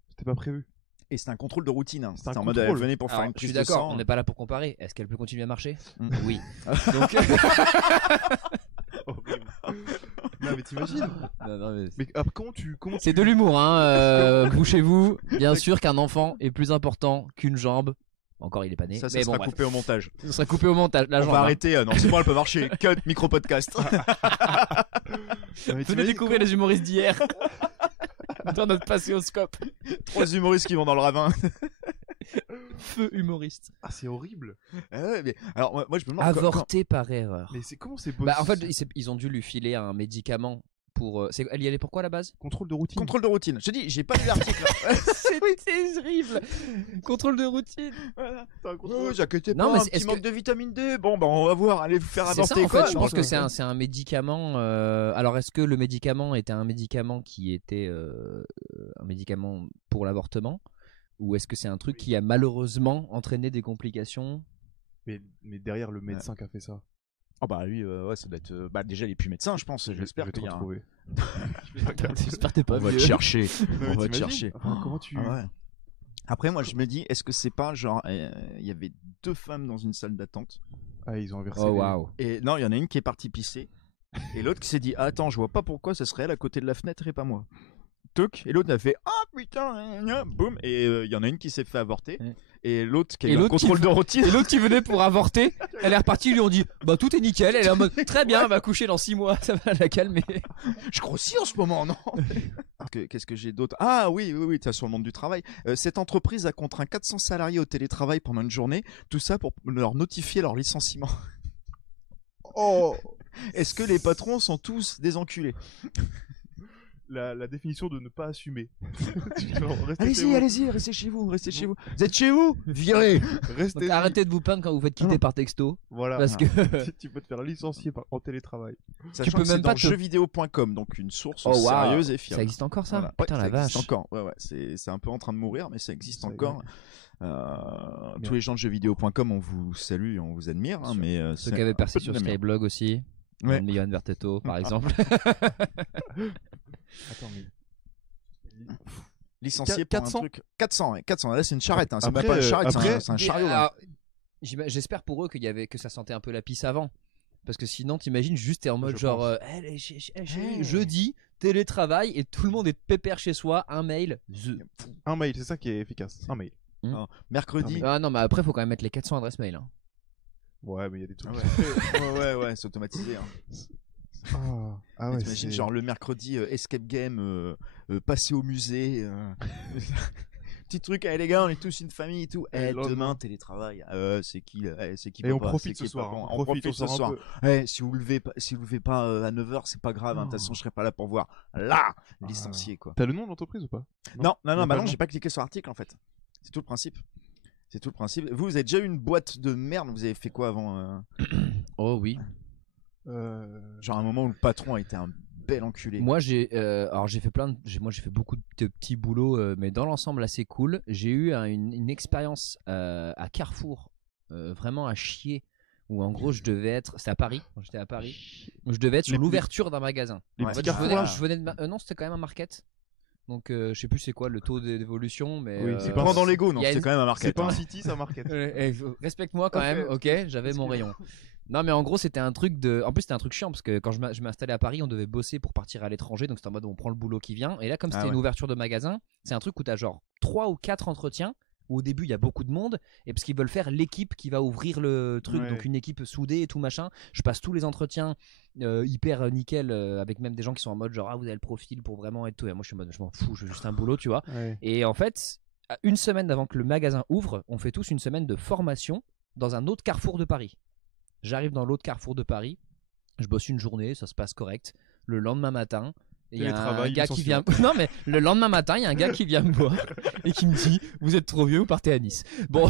C'était pas prévu. Et c'est un contrôle de routine. Hein. C'était en mode elle venait pour faire une prise de sang. Je suis d'accord, on n'est pas là pour comparer. Est-ce qu'elle peut continuer à marcher? Oui. Donc. Non mais t'imagines. Mais comment c'est de l'humour, hein. Bouchez-vous. Bien sûr qu'un enfant est plus important qu'une jambe. Encore, il est pas né. Ça sera coupé au montage. Ça sera coupé au montage. On va arrêter. Non, c'est bon, elle peut marcher. Cut, micro-podcast. Venez découvrir les humoristes d'hier. Dans notre passioscope. 3 humoristes qui vont dans le ravin. Feu humoriste. Ah, c'est horrible. Mais alors, moi, je me demande. Avorté par erreur. Mais comment c'est possible? En fait, ils ont dû lui filer un médicament. Elle y allait pourquoi à la base? Contrôle de routine. Contrôle de routine. Je te dis, j'ai pas lu l'article. C'est terrible. Contrôle de routine. Voilà. J'inquiète pas. Un petit manque de vitamine D. Bon, on va voir. Allez vous faire avorter. En fait, je pense que c'est un médicament. Alors, est-ce que le médicament était un médicament qui était un médicament pour l'avortement, ou est-ce que c'est un truc qui a malheureusement entraîné des complications? Mais derrière le médecin qui a fait ça. Ah bah lui, ça doit être. Déjà, il est plus médecin, je pense. J'espère qu'il y a. J'espère que t'es pas. On va te chercher. On va te chercher. Comment tu. Après, moi, je me dis, est-ce que c'est pas genre, il y avait 2 femmes dans une salle d'attente. Ah, ils ont inversé. Oh waouh. Et non, il y en a une qui est partie pisser, et l'autre qui s'est dit, attends, je vois pas pourquoi ça serait elle à côté de la fenêtre et pas moi. Toc, et l'autre a fait, ah putain, boum, et il y en a une qui s'est fait avorter. Et l'autre qui a eu un contrôle de routine. Et l'autre qui venait pour avorter, elle est repartie, ils lui ont dit bah tout est nickel, elle est en mode très bien, elle va coucher dans 6 mois, ça va la calmer. Je grossis en ce moment, non? Qu'est-ce que j'ai d'autre? Ah oui, t'as sur le monde du travail. Cette entreprise a contraint 400 salariés au télétravail pendant une journée, tout ça pour leur notifier leur licenciement. Oh! Est-ce que les patrons sont tous des enculés? La définition de ne pas assumer. Allez-y, restez chez vous, Vous êtes chez vous? Virez. Arrêtez de vous plaindre quand vous faites quitter par texto. Voilà. Parce que tu peux te faire licencier en télétravail. Tu peux même pas jeuxvideo.com, donc une source sérieuse et fiable. Ça existe encore, ça? Voilà. Putain, la vache. Ça existe encore. Ouais. C'est un peu en train de mourir, mais ça existe encore. Tous les gens de jeuxvideo.com, on vous salue et on vous admire. Hein, mais ceux qui avaient percé sur Skyblog aussi. Johan Vertetto, par exemple. Attends, mais. Licencié pour 400 un truc. 400, là c'est une charrette. Hein. C'est pas une charrette, c'est un chariot. J'espère pour eux que ça sentait un peu la pisse avant. Parce que sinon, t'imagines juste t'es en mode genre jeudi, télétravail et tout le monde est pépère chez soi, un mail. Un mail, c'est ça qui est efficace. Un mail. Mercredi. Ah non, mais après, faut quand même mettre les 400 adresses mail. Hein. Ouais, mais il y a des trucs. Ouais, c'est automatisé. Ouais, t'imagines genre le mercredi, escape game, passer au musée. Petit truc, les gars, on est tous une famille et tout. Demain, télétravail. C'est qui Et on profite ce soir. On profite ce soir. Si vous levez pas à 9h, c'est pas grave. De toute façon, je serai pas là pour voir. Là, licencié quoi. T'as le nom de l'entreprise ou pas? Non, j'ai pas cliqué sur l'article en fait. C'est tout le principe. Vous avez déjà eu une boîte de merde. Vous avez fait quoi avant Oh oui. Genre un moment où le patron a été un bel enculé. Moi j'ai fait beaucoup de petits boulots, mais dans l'ensemble assez cool. J'ai eu une expérience à Carrefour, vraiment à chier, où en gros c'était à Paris, quand j'étais à Paris, où je devais être sur l'ouverture d'un magasin. Je venais de non, c'était quand même un market. Donc je sais plus c'est quoi le taux d'évolution, mais c'est pas dans l'ego, non, c'est quand même un market. C'est pas un city, c'est un market. Respecte-moi quand même, ok, j'avais mon rayon. Non mais en gros c'était un truc en plus c'était un truc chiant parce que quand je m'installais à Paris on devait bosser pour partir à l'étranger, donc c'était en mode on prend le boulot qui vient, et là comme c'était une ouverture de magasin, c'est un truc où t'as genre 3 ou 4 entretiens où au début il y a beaucoup de monde, et parce qu'ils veulent faire l'équipe qui va ouvrir le truc, donc une équipe soudée et tout machin. Je passe tous les entretiens hyper nickel, avec même des gens qui sont en mode genre vous avez le profil pour vraiment être tout, et moi je suis en mode je m'en fous, je veux juste un boulot, tu vois. Et en fait une semaine avant que le magasin ouvre, on fait tous une semaine de formation dans un autre carrefour de Paris. J'arrive dans l'autre carrefour de Paris, je bosse une journée, ça se passe correct. Le lendemain matin, il y a un gars qui vient. Non mais le lendemain matin, il y a un gars qui vient me voir et qui me dit vous êtes trop vieux, vous partez à Nice. Bon.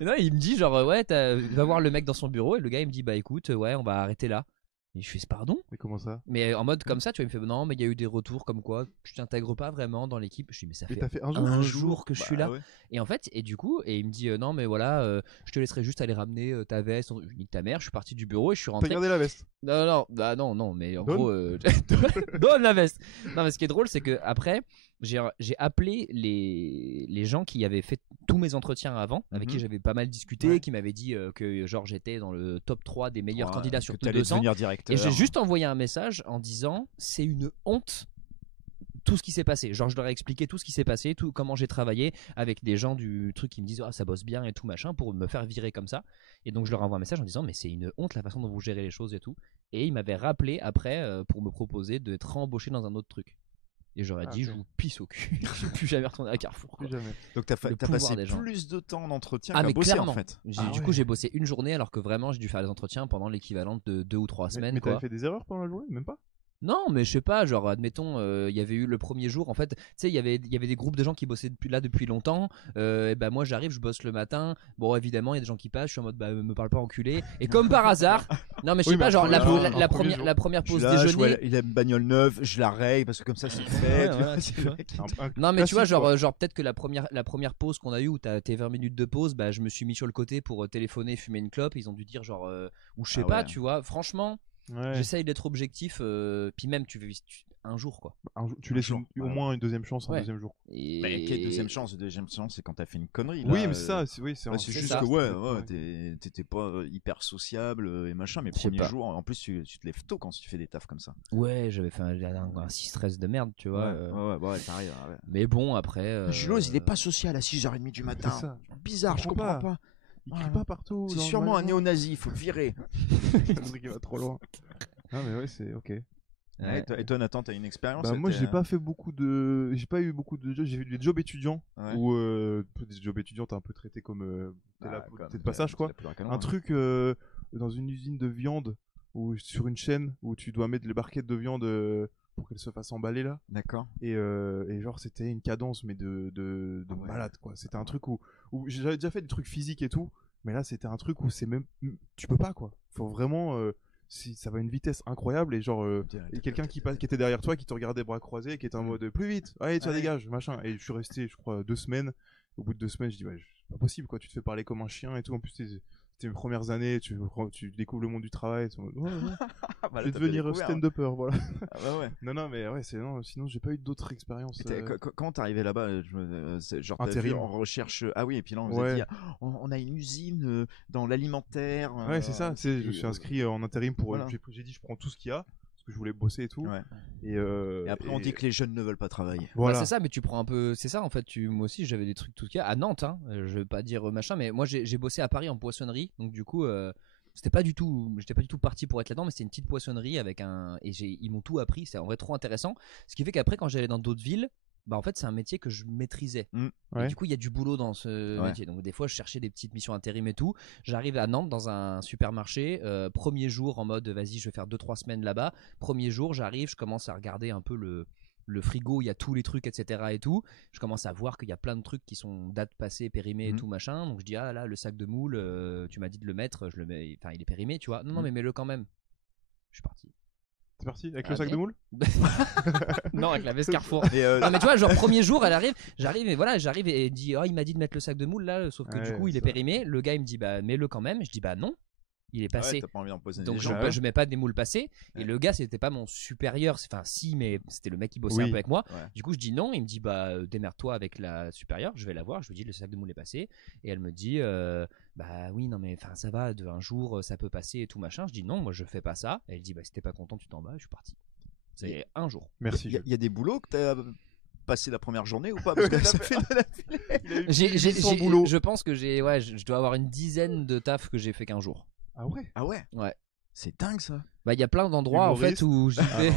Non, il me dit genre va voir le mec dans son bureau, et le gars il me dit bah écoute on va arrêter là. Et je fais pardon? Mais comment ça? Mais en mode comme ça, tu vois, il me fait non, mais il y a eu des retours comme quoi je t'intègre pas vraiment dans l'équipe. Je dis mais ça fait un jour que je suis là. Ouais. Et en fait, et du coup, il me dit non, mais voilà, je te laisserai juste aller ramener ta veste. Je nique ta mère, je suis parti du bureau et je suis rentré. T'as gardé la veste? Non, mais en gros, donne la veste. Non, mais ce qui est drôle, c'est que après, j'ai appelé les gens qui avaient fait tous mes entretiens avant, avec qui j'avais pas mal discuté, qui m'avaient dit que genre j'étais dans le top 3 des meilleurs candidats sur tout 200. Et j'ai juste envoyé un message en disant c'est une honte tout ce qui s'est passé. Genre je leur ai expliqué tout ce qui s'est passé, tout comment j'ai travaillé avec des gens du truc qui me disent ça bosse bien et tout machin, pour me faire virer comme ça. Et donc je leur envoie un message en disant mais c'est une honte la façon dont vous gérez les choses et tout. Et ils m'avaient rappelé après pour me proposer d'être embauché dans un autre truc. Et j'aurais dit je vous pisse au cul. Je vais plus jamais retourner à Carrefour. Plus jamais. Donc t'as passé plus de temps d'entretien qu'à bosser en fait. Du coup j'ai bossé une journée alors que vraiment j'ai dû faire les entretiens pendant l'équivalent de 2 ou 3 semaines. Mais t'avais fait des erreurs pendant la journée? Même pas? Non, mais je sais pas, genre admettons, il y avait eu le premier jour, en fait, tu sais, il y avait des groupes de gens qui bossaient depuis longtemps, et ben moi j'arrive, je bosse le matin, bon évidemment il y a des gens qui passent, je suis en mode me parle pas enculé, et comme par hasard, non mais je sais pas, genre la première pause déjeuner, il a une bagnole neuve, je la raye parce que comme ça c'est fait. Non mais tu vois, genre peut-être que la première pause qu'on a eue où t'as tes 20 minutes de pause, bah je me suis mis sur le côté pour téléphoner, fumer une clope, ils ont dû dire genre, ou je sais pas, tu vois, franchement. J'essaye d'être objectif, puis même un jour quoi. Tu laisses au moins une deuxième chance un deuxième jour. Mais quelle deuxième chance? Deuxième chance, c'est quand t'as fait une connerie. Oui, mais c'est juste ça. Que t'étais pas hyper sociable et machin, mais premier jour, en plus tu te lèves tôt quand tu fais des tafs comme ça. Ouais, j'avais fait un 6-13 de merde, tu vois. Ouais, t'arrives. Mais bon, après. Julos, il est pas social à 6h30 du matin. C'est ça. Bizarre, je comprends pas. Il crie pas partout. C'est sûrement un néo-nazi, il faut le virer. Le truc il va trop loin. Ah mais ouais, c'est ok. Et toi Nathan, t'as une expérience? Moi j'ai pas eu beaucoup de jobs, j'ai fait des jobs étudiants où des jobs étudiants t'es un peu traité comme t'es de passage quoi. Un truc dans une usine de viande ou sur une chaîne où tu dois mettre les barquettes de viande pour qu'elles se fassent emballer là. D'accord. Et genre c'était une cadence mais de malade quoi. C'était un truc où j'avais déjà fait des trucs physiques et tout, mais là c'était un truc où c'est même tu peux pas quoi. Faut vraiment ça va à une vitesse incroyable, et genre et quelqu'un qui était derrière toi qui te regardait bras croisés, qui était en mode plus vite, allez tu dégages machin. Et je suis resté je crois 2 semaines. Au bout de 2 semaines je dis c'est pas possible quoi, tu te fais parler comme un chien et tout. En plus c'était mes premières années, tu découvres le monde du travail. Je vais devenir stand-upper, voilà. Non, mais ouais, sinon j'ai pas eu d'autres expériences. Quand t'es arrivé là-bas, genre intérim en recherche. Ah oui, et puis là on vous a dit, on a une usine dans l'alimentaire. Ouais, c'est ça. Je suis inscrit en intérim pour. J'ai dit, je prends tout ce qu'il y a. Parce que je voulais bosser et tout. Et après on dit que les jeunes ne veulent pas travailler. Voilà. C'est ça, mais tu prends un peu. C'est ça en fait. Moi aussi j'avais des trucs tout cas à Nantes. Hein. Je vais pas dire machin, mais moi j'ai bossé à Paris en poissonnerie. Donc du coup, j'étais pas du tout parti pour être là-dedans, mais c'était une petite poissonnerie avec ils m'ont tout appris. C'est en vrai trop intéressant. Ce qui fait qu'après quand j'allais dans d'autres villes. Bah en fait c'est un métier que je maîtrisais et du coup il y a du boulot dans ce métier, donc des fois je cherchais des petites missions intérim et tout. J'arrive à Nantes dans un supermarché, premier jour en mode vas-y je vais faire 2-3 semaines là-bas. Premier jour j'arrive, je commence à regarder un peu le frigo, il y a tous les trucs etc et tout. Je commence à voir qu'il y a plein de trucs qui sont date passée, périmés et tout machin. Donc je dis ah là le sac de moule, tu m'as dit de le mettre, je le mets, enfin il est périmé tu vois. Non mais mets-le quand même. Je suis parti. C'est parti avec le sac de moule. Non, avec la veste Carrefour. Non mais tu vois, genre premier jour, j'arrive et il dit il m'a dit de mettre le sac de moule là, sauf que du coup il est périmé. Le gars il me dit bah mets-le quand même. Je dis bah non, il est passé. T'as pas envie d'en poser donc je mets pas des moules passés. Et le gars c'était pas mon supérieur, enfin si, mais c'était le mec qui bossait un peu avec moi. Du coup je dis non, il me dit bah démerde-toi avec la supérieure. Je vais la voir, je lui dis le sac de moule est passé et elle me dit bah oui non mais enfin ça va, un jour ça peut passer et tout machin. Je dis non, moi je fais pas ça. Et elle dit bah si t'es pas content tu t'en vas. Je suis parti. C'est un jour. Merci. Il y a des boulots que t'as passé la première journée ou pas, parce que ça fait je pense que je dois avoir une dizaine de tafs que j'ai fait qu'un jour. Ah ouais. Ouais. C'est dingue ça. Bah il y a plein d'endroits en fait où j'y vais.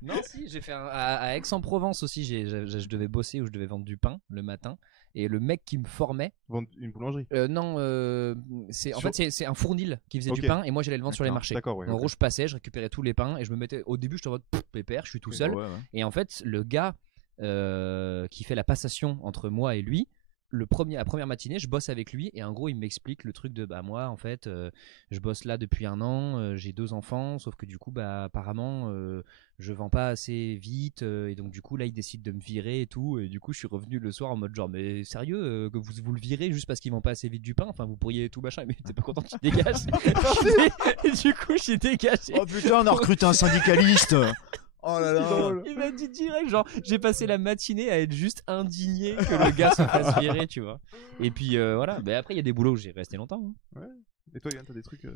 Non si j'ai fait à Aix-en-Provence aussi, je devais bosser où je devais vendre du pain le matin. Et le mec qui me formait. Vendre une boulangerie Non, c'est un fournil qui faisait du pain et moi j'allais le vendre sur les marchés. D'accord, en gros, je passais, je récupérais tous les pains et je me mettais. Au début, je te vois pépère, je suis tout seul. Et en fait, le gars qui fait la passation entre moi et lui. La première matinée, je bosse avec lui et en gros il m'explique le truc de bah moi en fait je bosse là depuis 1 an, j'ai 2 enfants, sauf que du coup bah apparemment je vends pas assez vite et donc du coup là il décide de me virer et tout, et du coup je suis revenu le soir en mode genre mais sérieux que vous le virez juste parce qu'il vend pas assez vite du pain, enfin vous pourriez tout machin, mais t'es pas content qu'il dégage. Et du coup j'ai dégagé. Oh putain, on a recruté un syndicaliste. Oh là là. Il m'a dit direct, genre j'ai passé la matinée à être juste indigné que le gars se fasse virer, tu vois. Et puis voilà, bah, après il y a des boulots où j'ai resté longtemps. Ouais. Et toi Yann, t'as des trucs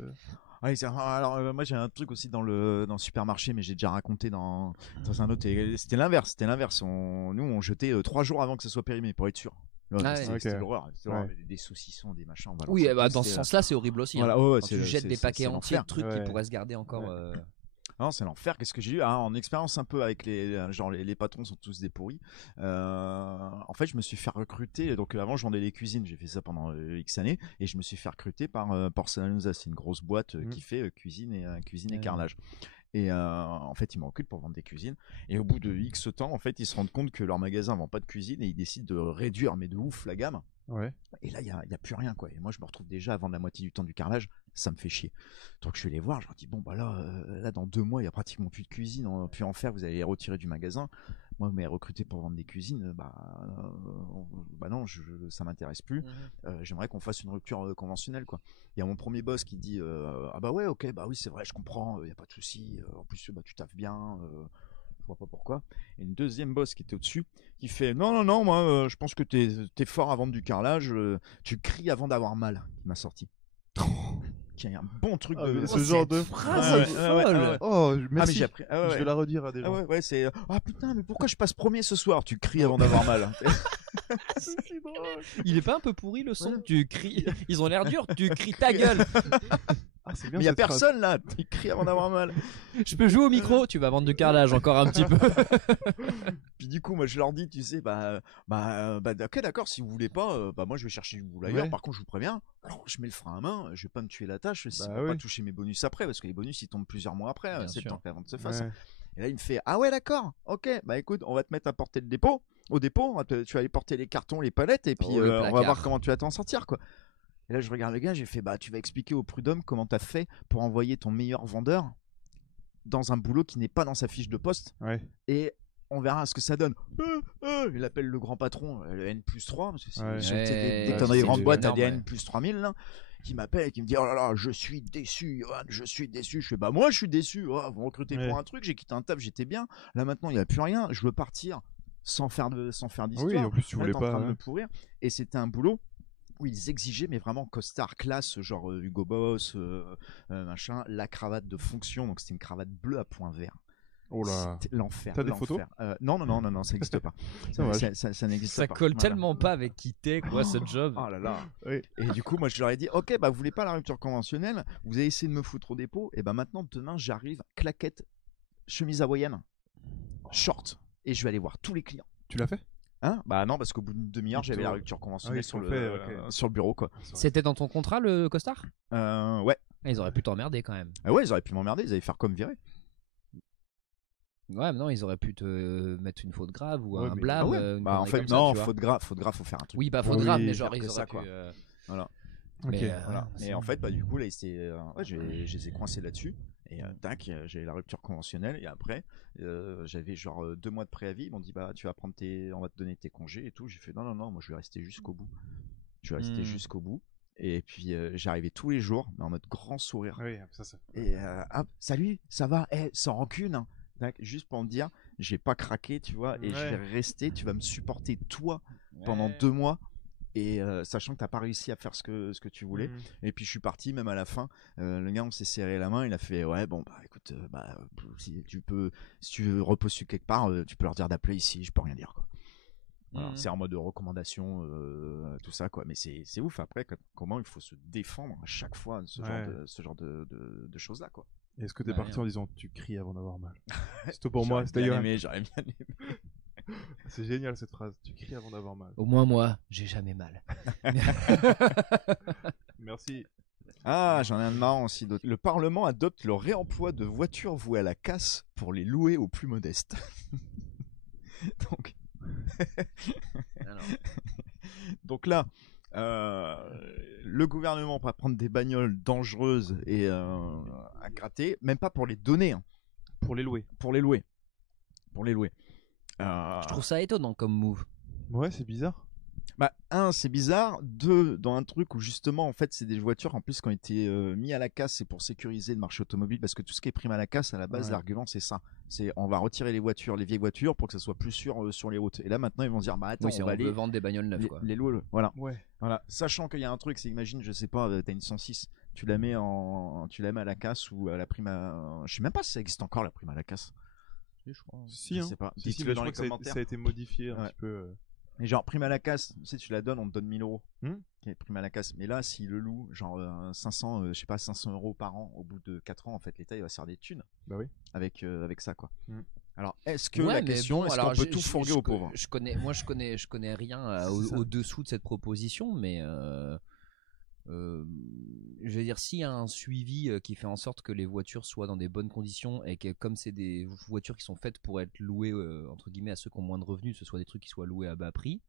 alors moi j'ai un truc aussi dans le supermarché, mais j'ai déjà raconté dans un autre. C'était l'inverse. Nous on jetait 3 jours avant que ça soit périmé pour être sûr. C'était l'horreur. Des saucissons, des machins. Oui, bah, dans ce sens-là c'est horrible aussi. Voilà, tu jettes des paquets entiers de trucs qui pourraient se garder encore. Non, c'est l'enfer. Qu'est-ce que j'ai eu en expérience un peu avec les patrons sont tous des pourris. En fait, je me suis fait recruter. Donc avant, je vendais les cuisines. J'ai fait ça pendant X années et je me suis fait recruter par Porcelanusa. C'est une grosse boîte qui fait cuisine et carrelage. Et en fait, ils me recrutent pour vendre des cuisines. Et au bout de X temps, en fait, ils se rendent compte que leur magasin vend pas de cuisine et ils décident de réduire, mais de ouf, la gamme. Ouais. Et là, il y a plus rien, quoi. Et moi, je me retrouve déjà à vendre la moitié du temps du carrelage. Ça me fait chier. Donc, je vais les voir. Je leur dis bon, bah là, dans 2 mois, il y a pratiquement plus de cuisine. On va plus en faire. Vous allez les retirer du magasin. Moi, mais recruter pour vendre des cuisines, bah non, ça m'intéresse plus. J'aimerais qu'on fasse une rupture conventionnelle, quoi. Il y a mon premier boss qui dit ah bah ouais, ok, bah oui, c'est vrai, je comprends. Il y a pas de souci. En plus, bah tu taffes bien. Je vois pas pourquoi. Et une deuxième boss qui était au-dessus qui fait non, moi je pense que t'es fort à vendre du carrelage, tu cries avant d'avoir mal. Il m'a sorti. Qui a un bon truc de ce genre de phrase folle. Oh merci. Je vais la redire à des gens. C'est putain, mais pourquoi je passe premier ce soir? Tu cries avant d'avoir mal. C'est drôle. Il est pas un peu pourri le son? Tu cries, ils ont l'air durs, tu cries ta gueule. C'est bien. Mais il y a personne là, tu cries avant d'avoir mal. Je peux jouer au micro? Tu vas vendre du carrelage encore un petit peu. Puis du coup, moi je leur dis, tu sais, ok, d'accord, si vous voulez pas, moi je vais chercher du boulot ailleurs. Par contre, je vous préviens, je mets le frein à main, je vais pas me tuer la tâche si on va pas toucher mes bonus après, parce que les bonus ils tombent plusieurs mois après, c'est le temps qu'avant de se fasse. Et là il me fait ah ouais d'accord, ok, bah écoute, on va te mettre à porter le dépôt. Au dépôt, tu vas aller porter les cartons, les palettes, et puis on va voir comment tu vas t'en sortir, quoi. Et là je regarde le gars, j'ai fait tu vas expliquer au prud'homme comment t'as fait pour envoyer ton meilleur vendeur dans un boulot qui n'est pas dans sa fiche de poste. Et on verra ce que ça donne. Il appelle le grand patron, le N+3, parce que c'est des conneries de grande boîte, t'as des N+3000 là. qui m'appelle et qui me dit oh là là, je suis déçu, Johan, je suis déçu. Je fais bah moi je suis déçu. Oh, vous me recrutez pour un truc, j'ai quitté un taf, j'étais bien. Là maintenant il n'y a plus rien, je veux partir sans faire d'histoire. Oui, en plus tu voulais pas. En train de me pourrir. Et c'était un boulot où ils exigeaient mais vraiment costard classe, genre Hugo Boss, machin, la cravate de fonction. Donc c'était une cravate bleue à points verts. Oh là. C'était l'enfer. T'as des photos? Non, ça n'existe pas. Ça n'existe pas. Ça colle tellement pas avec qui t'es, quoi, ce job. Oh là là. Oui. Et du coup, moi, je leur ai dit, ok, bah vous voulez pas la rupture conventionnelle, vous avez essayé de me foutre au dépôt, et bah maintenant, demain, j'arrive, claquette, chemise hawaïenne, short, et je vais aller voir tous les clients. Tu l'as fait? Hein? Bah non, parce qu'au bout d'une demi-heure, j'avais la rupture conventionnelle sur le bureau, quoi. C'était dans ton contrat, le costard? Ouais. Ils auraient pu t'emmerder quand même. Ouais, ils auraient pu m'emmerder, ils allaient faire comme virer. Ouais, mais non, ils auraient pu te mettre une faute grave ou un blâme. Bah en fait, non, faute grave, faut faire un truc. Oui, bah faute grave, mais genre ils auraient pu. Voilà. Mais, voilà. Et en fait, bah du coup, là, je les ai coincés là-dessus. Et tac, j'ai la rupture conventionnelle. Et après, j'avais genre 2 mois de préavis. Ils m'ont dit, bah tu vas prendre on va te donner tes congés et tout. J'ai fait, non, moi je vais rester jusqu'au bout. Jusqu'au bout. Et puis j'arrivais tous les jours, mais en mode grand sourire. Oui, ça. Et salut, ça va? Sans rancune. Hein. Juste pour me dire, j'ai pas craqué, tu vois, et je vais rester, tu vas me supporter toi pendant 2 mois, et sachant que t'as pas réussi à faire ce que tu voulais. Et puis je suis parti, même à la fin, le gars on s'est serré la main, il a fait ouais bon bah écoute, si tu veux reposer quelque part, tu peux leur dire d'appeler ici, je peux rien dire quoi. Voilà, c'est en mode de recommandation, tout ça quoi, mais c'est ouf après comment il faut se défendre à chaque fois ce genre de choses là quoi. Est-ce que t'es parti en disant tu cries avant d'avoir mal? C'était pour moi, c'était j'aurais bien aimé. C'est génial cette phrase, tu cries avant d'avoir mal. Au moins moi, j'ai jamais mal. Merci. Ah, j'en ai un de marrant aussi. Le Parlement adopte le réemploi de voitures vouées à la casse pour les louer aux plus modestes. Donc là, le gouvernement va prendre des bagnoles dangereuses et à gratter, même pas pour les donner, hein. Pour les louer. Je trouve ça étonnant comme move. Ouais, c'est bizarre. Bah, c'est bizarre. 2, dans un truc où justement, en fait, c'est des voitures en plus qui ont été mis à la casse, c'est pour sécuriser le marché automobile, parce que tout ce qui est prime à la casse, à la base, l'argument c'est ça. C'est on va retirer les vieilles voitures pour que ça soit plus sûr sur les routes. Et là maintenant ils vont se dire bah attends, on va aller vendre des bagnoles neuves quoi. Les louer. Voilà. Sachant qu'il y a un truc, c'est imagine, je sais pas, t'as une 106, tu la mets à la casse ou à la prime à, je sais même pas si ça existe encore la prime à la casse. Je crois. Si, je sais pas. Dites-le dans les commentaires. Ça a été modifié un petit peu. Et genre prime à la casse, tu la donnes, on te donne 1000 euros. Prime à la casse. Mais là, s'il le loue, genre 500 € par an, au bout de 4 ans, en fait, l'État il va se faire des thunes. Bah oui. Avec ça quoi. Alors, est-ce que la question, est-ce qu'on peut tout fourguer aux pauvres? Je connais rien au-dessous de cette proposition, mais je veux dire, s'il y a un suivi qui fait en sorte que les voitures soient dans des bonnes conditions et que comme c'est des voitures qui sont faites pour être louées entre guillemets à ceux qui ont moins de revenus, ce soit des trucs qui soient loués à bas prix,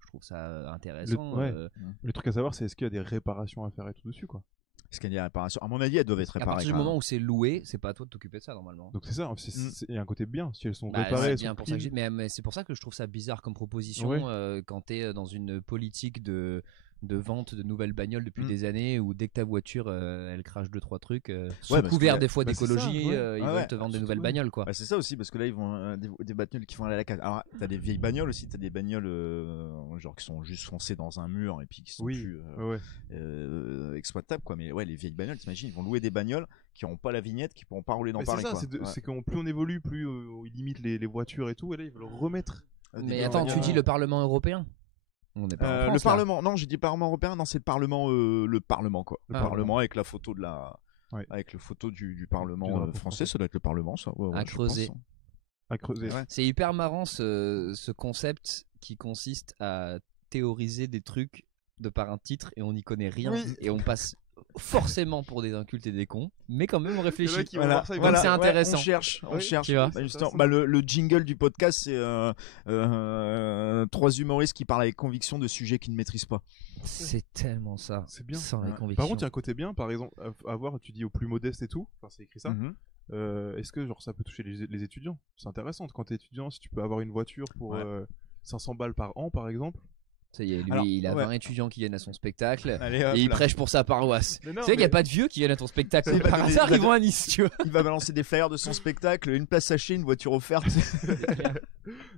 je trouve ça intéressant. Le truc à savoir, c'est est-ce qu'il y a des réparations à faire et tout dessus quoi. Est-ce qu'il y a des réparations? À mon avis, elles doivent être réparées. À partir du moment où c'est loué, c'est pas à toi de t'occuper de ça normalement. Donc c'est ça, il y a un côté bien si elles sont réparées. C'est bien pour ça mais c'est pour ça que je trouve ça bizarre comme proposition quand t'es dans une politique de vente de nouvelles bagnoles depuis des années où dès que ta voiture elle crache 2-3 trucs sous couvert des fois d'écologie, ils veulent te vendre de nouvelles bagnoles quoi. C'est ça aussi parce que là ils vont des bagnoles qui vont aller à la casse. Alors t'as des vieilles bagnoles aussi, t'as des bagnoles genre qui sont juste foncées dans un mur et puis qui sont plus exploitables quoi. Mais ouais, les vieilles bagnoles, t'imagines, ils vont louer des bagnoles qui n'auront pas la vignette, qui pourront pas rouler dans Paris. C'est que plus on évolue, plus ils limitent les voitures et tout, et là ils veulent remettre. Mais attends, tu dis le Parlement européen? On n'est pas en France, le Parlement, non, j'ai dit Parlement européen, non, c'est le Parlement quoi. Le Parlement avec la photo avec le photo du Parlement français, ça doit être le Parlement ça. À creuser. À creuser. C'est hyper marrant ce concept qui consiste à théoriser des trucs de par un titre et on n'y connaît rien et on passe forcément pour des incultes et des cons, mais quand même on réfléchit. Voilà, c'est intéressant. On cherche. Tu vois, le jingle du podcast, c'est 3 humoristes qui parlent avec conviction de sujets qu'ils ne maîtrisent pas. C'est tellement ça. C'est bien. Sans les convictions. Par contre, il y a un côté bien, par exemple, tu dis aux plus modestes et tout. Enfin, c'est écrit ça. Est-ce que genre ça peut toucher les étudiants? C'est intéressant quand t'es étudiant, si tu peux avoir une voiture pour 500 balles par an, par exemple. Ça y est, lui, il a 20 étudiants qui viennent à son spectacle. Allez, hop, et il là. prêche pour sa paroisse. Tu sais qu'il n'y a pas de vieux qui viennent à ton spectacle. Il va Par donner- hasard, il va ils vont à Nice, tu vois. Il va balancer des flyers de son spectacle, une place achetée, une voiture offerte.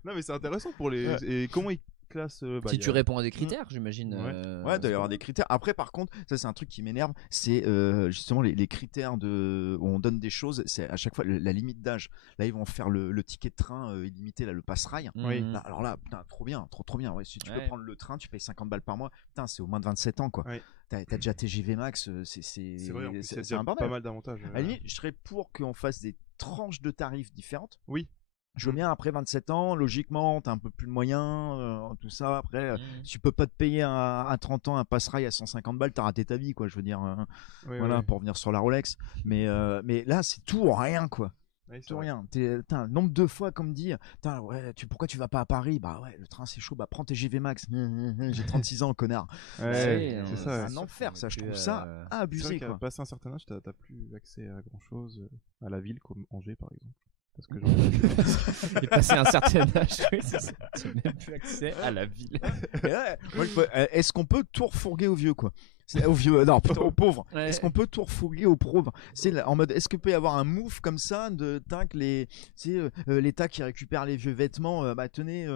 Non, mais c'est intéressant pour les. Et comment ils classent Si tu réponds à des critères, j'imagine. Ouais, il doit y avoir des critères. Après, par contre, ça c'est un truc qui m'énerve, c'est justement les critères où on donne des choses, c'est à chaque fois la limite d'âge. Là, ils vont faire le ticket de train illimité, là, le passe-rail. Oui. Là, alors là, putain, trop bien. Ouais, si tu peux Ouais. prendre le train, tu payes 50 balles par mois. Putain, c'est au moins de 27 ans, quoi. Ouais. T'as déjà TGV Max, c'est vrai, en plus, il y a c'est un bordel. pas mal d'avantages. À la limite, je serais pour qu'on fasse des tranches de tarifs différentes. Oui. Je veux bien, après 27 ans, logiquement, t'as un peu plus de moyens, tout ça. Après, tu peux pas te payer à 30 ans un passe-rail à 150 balles, t'as raté ta vie, quoi. Je veux dire, voilà, pour revenir sur la Rolex. Mais là, c'est tout ou rien, quoi. Ouais, c'est Tout vrai. rien. Le nombre de fois, comme dit, pourquoi tu vas pas à Paris? Bah ouais, le train c'est chaud, bah prends TGV Max. J'ai 36 ans, connard. Ouais, c'est c'est ça. un enfer, ça, je trouve ça C'est vrai abusé, qu'à quoi. passer un certain âge, t'as plus accès à grand chose à la ville, comme Angers par exemple. Parce que Et passé un certain âge, oui, c'est ça. Tu n'as même plus accès à la ville. Ouais, moi, est-ce qu'on peut tout refourguer aux vieux, quoi? Aux vieux, non, plutôt aux pauvres. Ouais. Est-ce qu'on peut tout refourguer aux pauvres? En mode, est-ce qu'il peut y avoir un move comme ça de l'État qui récupère les vieux vêtements, bah tenez,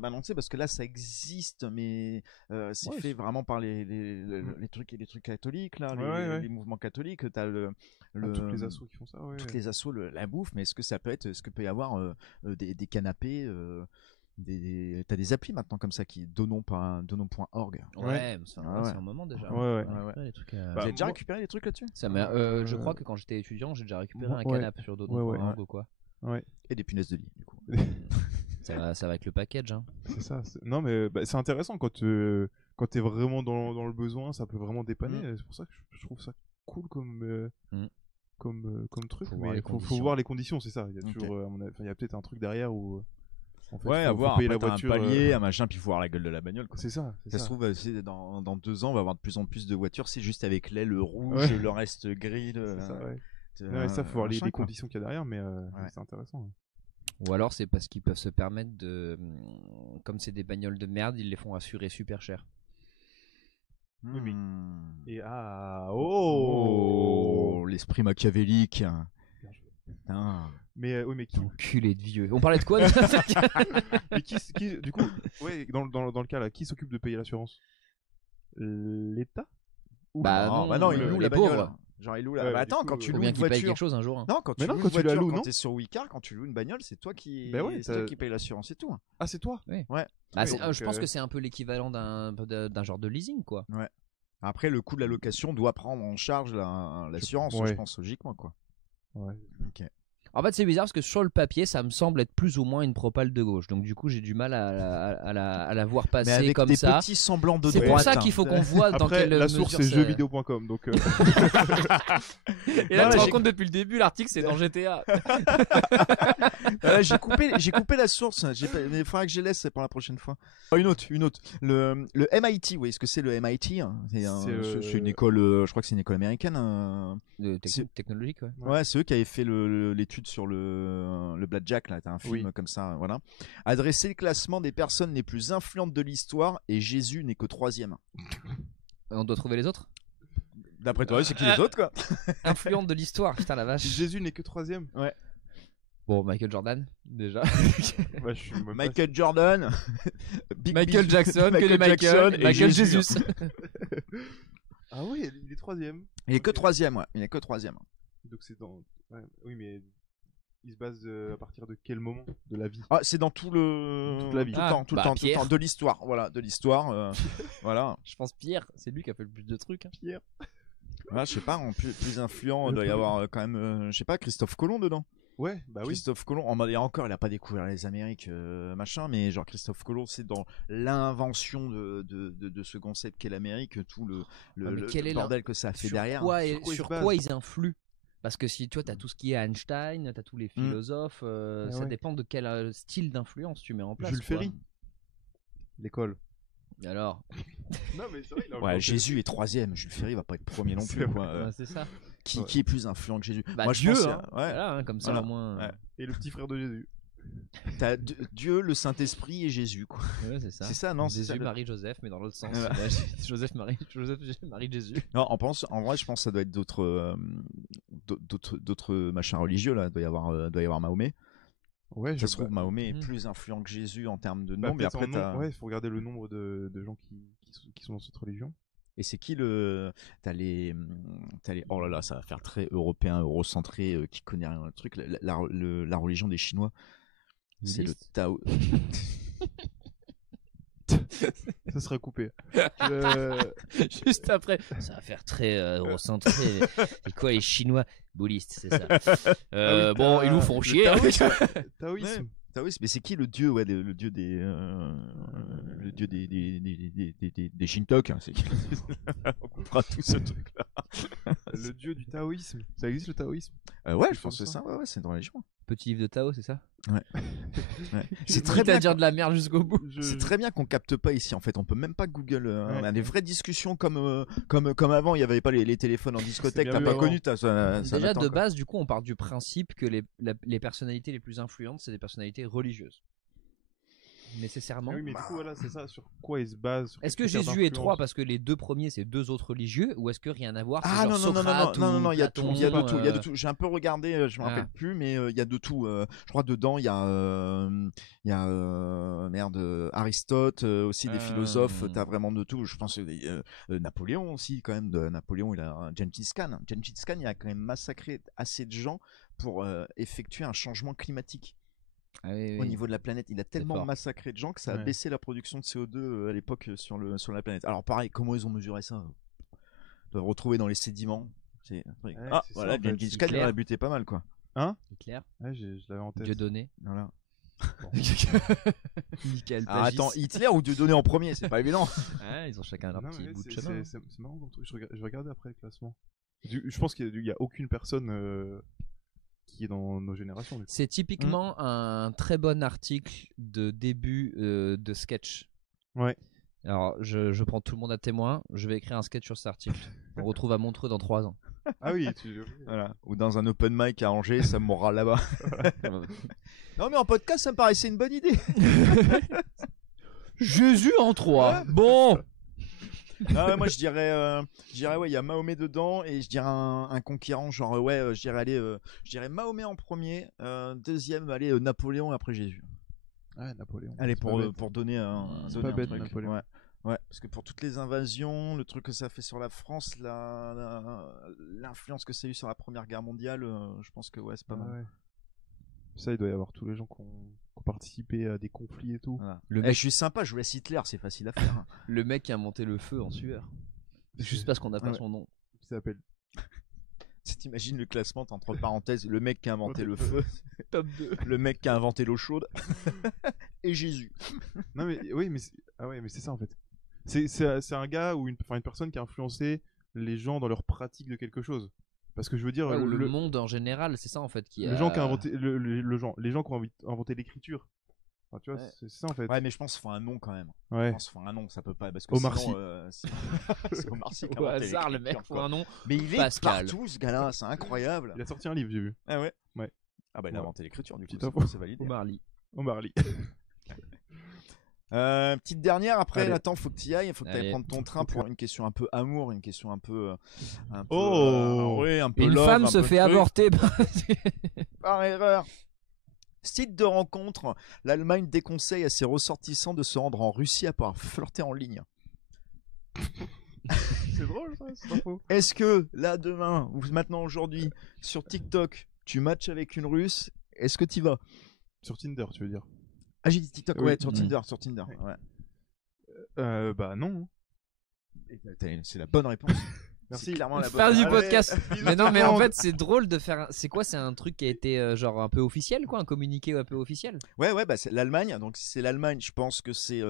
bah non, tu sais, parce que là ça existe, mais c'est fait vraiment par les trucs catholiques, là, les mouvements catholiques. T'as toutes les assos qui font ça, toutes les assos, la bouffe, mais est-ce que peut y avoir des canapés? T'as des applis maintenant comme ça qui donnons.org. Ouais, c'est un moment déjà. Les trucs, Vous avez déjà récupéré des trucs là-dessus? Je crois que quand j'étais étudiant, j'ai déjà récupéré un canapé sur Dodo.org ou quoi. Ouais. Et des punaises de lit, du coup. Ça va avec le package. Hein. C'est ça. Non, mais c'est intéressant quand t'es vraiment dans le besoin, ça peut vraiment dépanner. C'est pour ça que je trouve ça cool comme truc. Mais faut voir les conditions, c'est ça. Il y a toujours, il y a peut-être un truc derrière où. En fait, avoir payer la voiture, un palier, un machin, puis faut voir la gueule de la bagnole, quoi. C'est ça. Ça se trouve, dans 2 ans, on va avoir de plus en plus de voitures, c'est juste avec l'aile rouge, le reste gris. Ça, faut voir les conditions qu'il y a derrière, mais c'est intéressant. Ou alors c'est parce qu'ils peuvent se permettre de. Comme c'est des bagnoles de merde, ils les font assurer super cher. Et l'esprit machiavélique. Mais qui enculé de vieux. On parlait de quoi? Mais qui du coup, dans le cas là, qui s'occupe de payer l'assurance? L'État? Non, il loue les pauvres. Genre il loue la. Attends, quand tu loues bien une qu'il paye voiture, quelque chose un jour. Hein. Non, quand tu loues une voiture, quand t'es sur Wicar, quand tu loues une bagnole, c'est toi qui paye l'assurance, c'est tout. Ah, c'est toi? Oui. Ouais. Je pense que c'est un peu l'équivalent d'un genre de leasing, quoi. Ouais. Après, le coût de la location doit prendre en charge l'assurance, je pense logiquement, quoi. Ouais. Ok. En fait, c'est bizarre parce que sur le papier, ça me semble être plus ou moins une propale de gauche. Donc, du coup, j'ai du mal à la voir passer avec comme des ça. Petits semblants de c'est droite. pour ça qu'il faut qu'on voit dans Après, quelle la mesure source c'est jeuxvideo.com. Donc. Et là, tu te rends compte depuis le début, l'article c'est dans GTA. J'ai coupé la source. Il faudra que je laisse pour la prochaine fois. Une autre. Le MIT, vous voyez ce que c'est le MIT? C'est une école, je crois que c'est une école américaine. Technologique, ouais. Ouais, c'est eux qui avaient fait l'étude sur le Blackjack, là. T'as un film comme ça, voilà. A dressé le classement des personnes les plus influentes de l'histoire et Jésus n'est que 3e. On doit trouver les autres? D'après toi, c'est qui les autres, quoi? Influente de l'histoire, putain la vache. Jésus n'est que 3e. Ouais. Bon, Michael Jordan, déjà. Michael Jordan, Michael Jackson, Michael Jesus. Ah oui, il est 3e. Il est que 3e, ouais. Il est que 3e. Donc c'est dans. Ouais, oui, mais il se base à partir de quel moment de la vie? Ah, c'est dans toute la vie, tout le temps, de l'histoire, voilà, de l'histoire, voilà. Je pense Pierre, c'est lui qui a fait le plus de trucs. Hein. Pierre. Ouais, je sais pas, en plus influent, il doit y avoir quand même, je sais pas, Christophe Colomb dedans. Ouais, bah oui. Christophe Colomb, il a pas découvert les Amériques, machin, mais genre Christophe Colomb, c'est dans l'invention de ce concept qu'est l'Amérique, tout le bordel que ça a fait derrière. Sur quoi ils influent? Parce que si tu vois, t'as tout ce qui est Einstein, t'as tous les philosophes, ça dépend de quel style d'influence tu mets en place. Jules Ferry. L'école. Et alors? Non mais c'est vrai. Ouais, Jésus est 3e, Jules Ferry va pas être premier non plus. Quoi. C'est ça. Qui est plus influent que Jésus? Bah, moi, Dieu, je pense, hein. Voilà, comme ça au moins. Ouais. Et le petit frère de Jésus. T'as Dieu, le Saint-Esprit et Jésus, quoi. Ouais, c'est ça. C'est ça, non? Jésus, Marie, Joseph, mais dans l'autre sens. Joseph, Marie, Jésus. Non, en vrai, je pense que ça doit être d'autres machins religieux, là. Doit y avoir Mahomet. Ouais, ça se trouve, Mahomet est plus influent que Jésus en termes de nom, mais après, il faut regarder le nombre de gens qui sont dans cette religion. Et c'est qui t'as les oh là là, ça va faire très européen, eurocentré, qui connaît rien le truc, la religion des Chinois. C'est le Tao. Ça sera coupé. Juste après, ça va faire très eurocentré. Et quoi, les Chinois bouddhistes, c'est ça. Bon, ils nous font chier. Taoïsme. Taoïsme, mais c'est qui le dieu, le dieu des Shintok, hein, c'est qui on comprend tout ce truc-là. Le dieu du taoïsme. Ça existe le taoïsme? Ouais, je pense que c'est ça. Ouais, c'est une religion. Petit livre de Tao, c'est ça? Ouais. C'est très bien à dire de la merde jusqu'au bout. C'est très bien qu'on capte pas ici en fait. On peut même pas Google. On a des vraies discussions comme avant. Il y avait pas les téléphones en discothèque. T'as pas connu. Déjà de base, du coup, on part du principe que les personnalités les plus influentes, c'est des personnalités religieuses. Nécessairement. Oui, mais du coup, voilà, c'est ça. Sur quoi il se base? Est-ce que Jésus est 3 parce que les deux premiers c'est deux autres religieux, ou est-ce que rien à voir? Ah non, il y a tout, il y a de tout. J'ai un peu regardé, je me rappelle plus, mais il y a de tout. Je crois dedans il y a Aristote, aussi des philosophes. T'as vraiment de tout. Je pense Napoléon aussi quand même. Napoléon, il a Gengis Khan. Gengis Khan, il a quand même massacré assez de gens pour effectuer un changement climatique. Au niveau de la planète, il a tellement massacré de gens que ça a baissé la production de CO2 à l'époque sur la planète. Alors pareil, comment ils ont mesuré ça? Ils doivent retrouver dans les sédiments. Voilà, Gengis Khan, il a buté pas mal, quoi. Hein? Hitler. Ouais, je l'avais en tête. Dieudonné. Voilà. Bon. Nickel. Attends, Hitler ou Dieudonné en premier, c'est pas évident. Ils ont chacun leur petit bout de chemin. C'est marrant comme truc. Je vais regarder après le classement. Je pense qu'il y a aucune personne qui est dans nos générations. C'est typiquement un très bon article de début de sketch. Ouais. Alors, je prends tout le monde à témoin. Je vais écrire un sketch sur cet article. On retrouve à Montreux dans 3 ans. Ah oui, voilà. Ou dans un open mic à Angers, ça mourra là-bas. Non, mais en podcast, ça me paraissait une bonne idée. Jésus en 3. Bon. Moi je dirais il y a Mahomet dedans, et je dirais un conquérant, genre je dirais Mahomet en premier, deuxième Napoléon, et après Jésus. Ouais, Napoléon. Allez, pour donner un c'est pas bête, truc. Napoléon. Ouais, parce que pour toutes les invasions, le truc que ça a fait sur la France, l'influence que ça a eu sur la Première Guerre mondiale, je pense que c'est pas mal. Ouais. Ça, il doit y avoir tous les gens qui ont participé à des conflits et tout. Voilà. Je suis sympa, je vous laisse Hitler, c'est facile à faire. Le mec qui a inventé le feu en sueur. Juste parce qu'on n'a pas son nom. Il s'appelle. T'imagines le classement entre parenthèses, le mec qui a inventé le feu, top 2. Le mec qui a inventé l'eau chaude et Jésus. Non mais oui, mais c'est ça en fait. C'est un gars ou une personne qui a influencé les gens dans leur pratique de quelque chose. Parce que je veux dire le monde en général, c'est ça en fait les gens qui ont inventé les gens qui ont inventé l'écriture. Enfin, tu vois, c'est ça en fait. Ouais, mais je pense qu'il faut un nom quand même. Ouais. Je pense qu'il faut un nom, ça peut pas parce que Omar sinon c'est Omar Sy qui a inventé hasard le mec faut un nom. Mais il est partout ce gars-là, c'est incroyable. Il a sorti un livre, j'ai vu. Ah ouais. Ouais. Ah bah il a inventé l'écriture du coup, c'est validé. Omar Ly. Petite dernière après. Attends, faut que tu y ailles, faut que tu ailles prendre ton train pour une question un peu amour, une question un peu un peu une love, femme se fait avorter par erreur. Site de rencontre, l'Allemagne déconseille à ses ressortissants de se rendre en Russie à pouvoir flirter en ligne. C'est drôle ça, c'est pas faux. Est-ce que là demain ou maintenant aujourd'hui sur TikTok tu matches avec une Russe, est-ce que tu y vas? Sur Tinder, tu veux dire? Ah, j'ai dit TikTok, ouais, sur Tinder, ouais. Bah non. C'est la bonne réponse. Merci. Clairement la bonne. Faire du podcast. Mais non, mais en fait, c'est drôle de faire. C'est quoi? C'est un truc qui a été genre un peu officiel, quoi, un communiqué un peu officiel. Ouais, bah c'est l'Allemagne. Donc si c'est l'Allemagne, je pense que c'est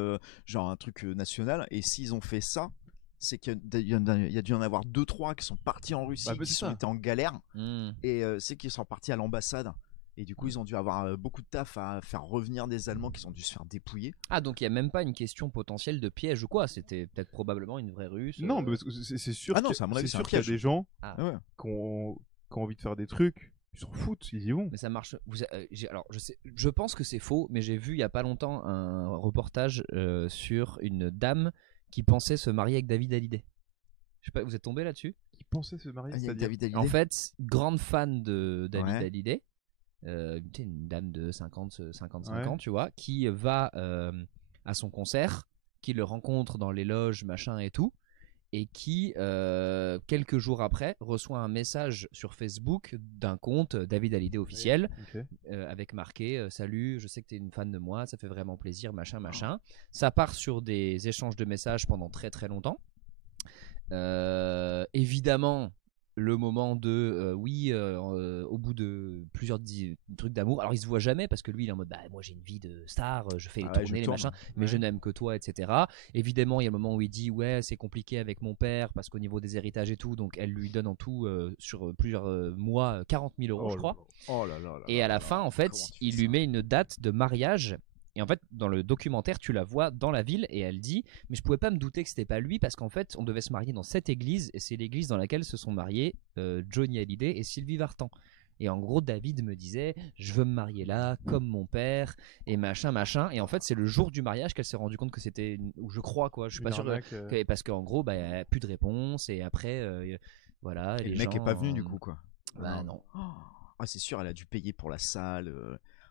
genre un truc national. Et s'ils ont fait ça, c'est qu'il y a dû en avoir 2-3 qui sont partis en Russie, qui ont été en galère, et c'est qu'ils sont partis à l'ambassade. Et du coup, ils ont dû avoir beaucoup de taf à faire revenir des Allemands qui ont dû se faire dépouiller. Ah, donc il n'y a même pas une question potentielle de piège ou quoi? C'était peut-être probablement une vraie Russe. Non, mais c'est sûr, c'est à mon avis, qu'il y a des gens qui ont envie de faire des trucs. Ils s'en foutent, ils y vont. Mais ça marche. Alors, je pense que c'est faux, mais j'ai vu il y a pas longtemps un reportage sur une dame qui pensait se marier avec David Hallyday. Je sais pas, vous êtes tombé là-dessus? Qui pensait se marier avec David Hallyday. En fait, grande fan de David Hallyday, une dame de 55 ans, tu vois, qui va à son concert, qui le rencontre dans les loges, machin et tout. Et qui, quelques jours après, reçoit un message sur Facebook d'un compte David Hallyday officiel, avec marqué salut, je sais que tu es une fan de moi, ça fait vraiment plaisir, machin. Ça part sur des échanges de messages pendant très très longtemps. Évidemment, le moment de au bout de plusieurs trucs d'amour, alors il se voit jamais parce que lui il est en mode moi j'ai une vie de star, je fais les tournées, les machins, mais je n'aime que toi, etc. Évidemment il y a le moment où il dit c'est compliqué avec mon père parce qu'au niveau des héritages et tout, donc elle lui donne en tout sur plusieurs mois 40 000 euros je crois. Et à la fin en fait il lui met une date de mariage. Et en fait, dans le documentaire, tu la vois dans la ville et elle dit « Mais je pouvais pas me douter que c'était pas lui parce qu'en fait, on devait se marier dans cette église et c'est l'église dans laquelle se sont mariés Johnny Hallyday et Sylvie Vartan. » Et en gros, David me disait « Je veux me marier là, comme mon père et machin. » Et en fait, c'est le jour du mariage qu'elle s'est rendue compte que c'était… Ou je crois quoi, je suis pas sûr. Parce qu'en gros, il n'y a plus de réponse et après, voilà. Et le mec est pas venu du coup quoi. Bah non. C'est sûr, elle a dû payer pour la salle…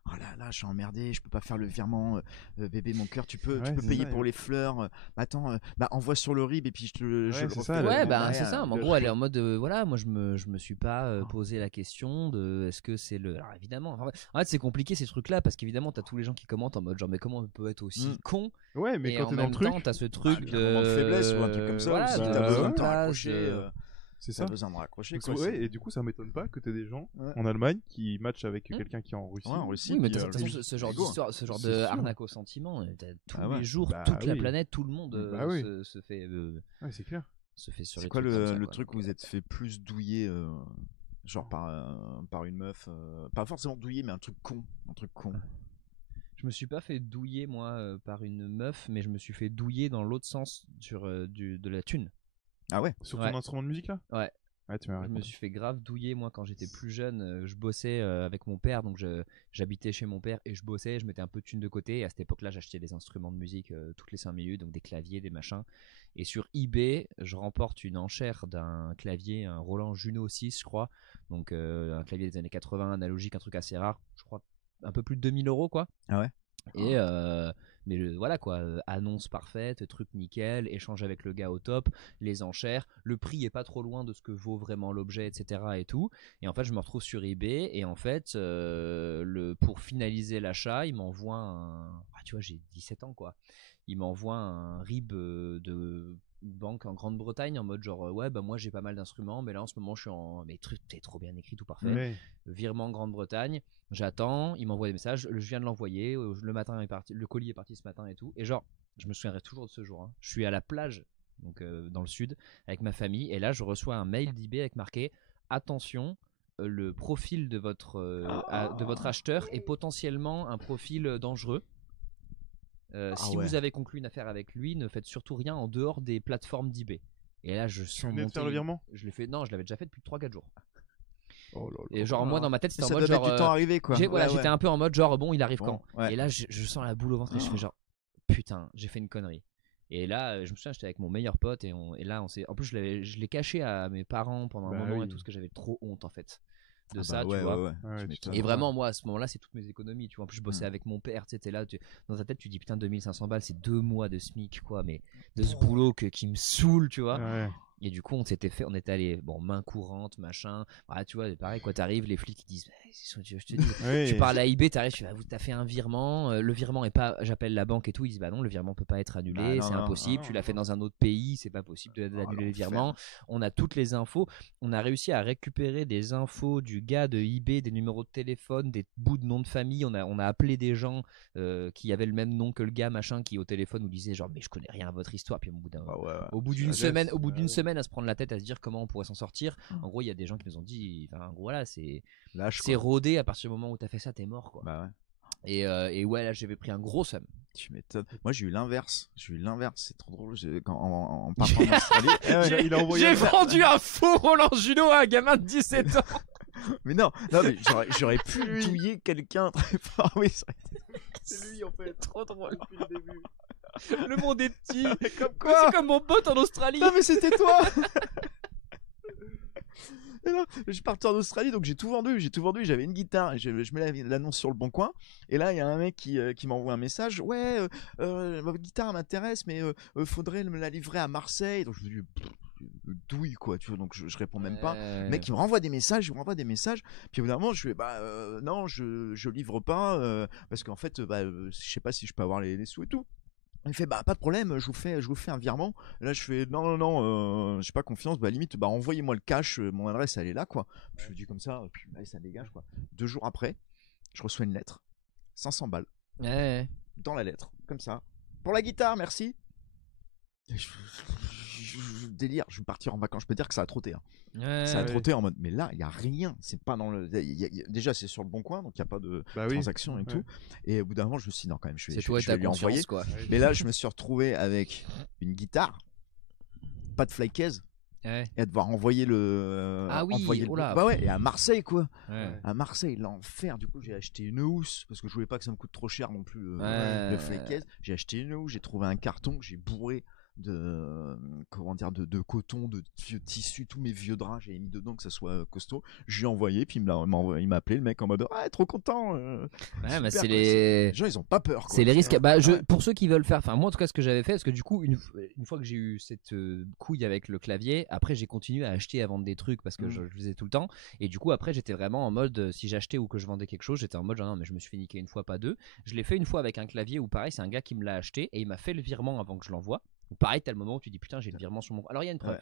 Oh là, je suis emmerdé, je peux pas faire le virement, bébé mon cœur, tu peux payer pour les fleurs. Attends, envoie sur le RIB et puis je le refais. C'est ça. En gros, elle est en mode moi je me suis pas posé la question de est-ce que c'est le. Alors évidemment, en fait c'est compliqué ces trucs-là parce qu'évidemment t'as tous les gens qui commentent en mode genre mais comment on peut être aussi con. Ouais, mais quand t'es dans le truc, t'as ce truc de moment de faiblesse ou un truc comme ça. Voilà, t'as besoin de te raccrocher. C'est ça. Besoin de raccrocher. Et du coup, ça m'étonne pas que tu aies des gens en Allemagne qui matchent avec quelqu'un qui est en Russie. Oui, mais de toute façon, ce genre d'histoire, ce genre de arnaque au sentiment, tous les jours, toute la planète, tout le monde se fait. C'est clair. Se fait sur c'est quoi le truc où vous êtes fait plus douiller, genre par une meuf, pas forcément douiller, mais un truc con. Je me suis pas fait douiller moi par une meuf, mais je me suis fait douiller dans l'autre sens sur de la thune. Ah ouais? Sur ton instrument de musique là? Ouais. Tu m'as je me suis fait grave douiller moi quand j'étais plus jeune. Je bossais avec mon père, donc j'habitais chez mon père et je bossais, je mettais un peu de thune de côté. Et à cette époque-là, j'achetais des instruments de musique toutes les 5 minutes, donc des claviers, des machins. Et sur eBay, je remporte une enchère d'un clavier, un Roland Juno 6, je crois. Donc un clavier des années 80, analogique, un truc assez rare. Je crois un peu plus de 2000 euros quoi. Ah ouais? Et mais voilà quoi, annonce parfaite, truc nickel, échange avec le gars au top, les enchères, le prix est pas trop loin de ce que vaut vraiment l'objet, etc. et tout. Et en fait, je me retrouve sur eBay et en fait, pour finaliser l'achat, il m'envoie tu vois, j'ai 17 ans quoi. Il m'envoie un RIB de banque en Grande-Bretagne en mode genre moi j'ai pas mal d'instruments mais là en ce moment je suis mais truc c'est trop bien écrit, tout parfait. Virement Grande-Bretagne, j'attends, il m'envoie des messages, je viens de l'envoyer, le matin est parti, le colis est parti ce matin et tout, et genre je me souviendrai toujours de ce jour, je suis à la plage donc dans le sud avec ma famille et là je reçois un mail d'eBay avec marqué attention, le profil de votre acheteur est potentiellement un profil dangereux. Si vous avez conclu une affaire avec lui, ne faites surtout rien en dehors des plateformes d'eBay. Et là, je sens monter. Faire le virement ? Je l'ai fait. Non, je l'avais déjà fait depuis 3-4 jours. Oh là là. Et genre moi dans ma tête c'était en ça mode genre. Du temps arrivé quoi. J'étais un peu en mode genre bon il arrive quand. Et là je sens la boule au ventre et je fais genre putain j'ai fait une connerie. Et là je me souviens j'étais avec mon meilleur pote et là on s'est. En plus je l'ai caché à mes parents pendant un moment et tout parce que j'avais trop honte en fait. De ça tu vois et vraiment moi à ce moment là c'est toutes mes économies tu vois. En plus je bossais avec mon père, tu sais, là dans ta tête tu dis putain 2500 balles c'est 2 mois de SMIC quoi, mais de ce boulot qui me saoule tu vois. Et du coup on était allé main courante machin, tu vois pareil quoi, t'arrives les flics ils disent je te dis tu parles à eBay, t'arrives t'as fait un virement, le virement est pas, j'appelle la banque et tout, ils disent non le virement peut pas être annulé, c'est impossible, tu l'as fait dans un autre pays, c'est pas possible d'annuler le virement. On a toutes les infos, on a réussi à récupérer des infos du gars de eBay, des numéros de téléphone, des bouts de nom de famille, on a appelé des gens qui avaient le même nom que le gars machin qui au téléphone nous disait genre mais je connais rien à votre histoire, puis au bout d'une semaine à se prendre la tête à se dire comment on pourrait s'en sortir. En gros il y a des gens qui nous ont dit en gros voilà c'est rodé, à partir du moment où t'as fait ça t'es mort quoi. Et là j'avais pris un gros seum. Tu m'étonnes. Moi j'ai eu l'inverse, c'est trop drôle. En partant d'Australie, j'ai vendu un faux Roland Juno à un gamin de 17 ans. Mais non, mais j'aurais pu douiller quelqu'un très fort. Oui, c'est lui en fait. Trop drôle depuis le début. Le monde est petit. Comme quoi. C'est comme mon pote en Australie. Non mais c'était toi. Et là, je suis parti en Australie, donc j'ai tout vendu. J'avais une guitare, je mets l'annonce sur le bon coin. Et là, il y a un mec qui m'envoie un message. Ouais, votre guitare m'intéresse, mais faudrait me la livrer à Marseille. Donc je me dis douille quoi, tu vois. Donc je réponds même pas. Le mec il me renvoie des messages, Puis au bout d'un moment, je fais non, je livre pas parce qu'en fait, je sais pas si je peux avoir les sous et tout. Il fait pas de problème, je vous fais un virement. Là je fais non, j'ai pas confiance, limite envoyez-moi le cash, mon adresse elle est là quoi. Je lui dis comme ça, puis ça dégage quoi. 2 jours après, je reçois une lettre, 500 balles. Dans la lettre, comme ça. Pour la guitare, merci. Délire, je vais partir en vacances, je peux dire que ça a trotté. Ça a trotté en mode, mais là il y a rien, c'est pas dans le. Déjà c'est sur le bon coin, donc il y a pas de transaction et tout. Et au bout d'un moment je me suis dit non quand même, je vais lui envoyer. Quoi. Mais là je me suis retrouvé avec une guitare, pas de fly case. Et à devoir envoyer le. Et à Marseille quoi. À Marseille, l'enfer. Du coup, j'ai acheté une housse parce que je voulais pas que ça me coûte trop cher non plus le fly case. J'ai acheté une housse, j'ai trouvé un carton, j'ai bourré de coton, de vieux tissus, tous mes vieux draps, j'ai mis dedans que ça soit costaud. Je lui ai envoyé, puis il m'a appelé le mec en mode trop content. Mais c'est les gens ils ont pas peur quoi. C'est les risques. Pour ceux qui veulent faire, moi en tout cas ce que j'avais fait, parce que du coup une fois que j'ai eu cette couille avec le clavier, après j'ai continué à acheter, à vendre des trucs parce que je le faisais tout le temps, et du coup après j'étais vraiment en mode si j'achetais ou que je vendais quelque chose, j'étais en mode genre non mais je me suis fait niquer une fois pas deux. Je l'ai fait une fois avec un clavier où pareil c'est un gars qui me l'a acheté et il m'a fait le virement avant que je l'envoie. Pareil, t'as le moment où tu dis putain, j'ai le virement sur mon compte. Alors il y a une preuve.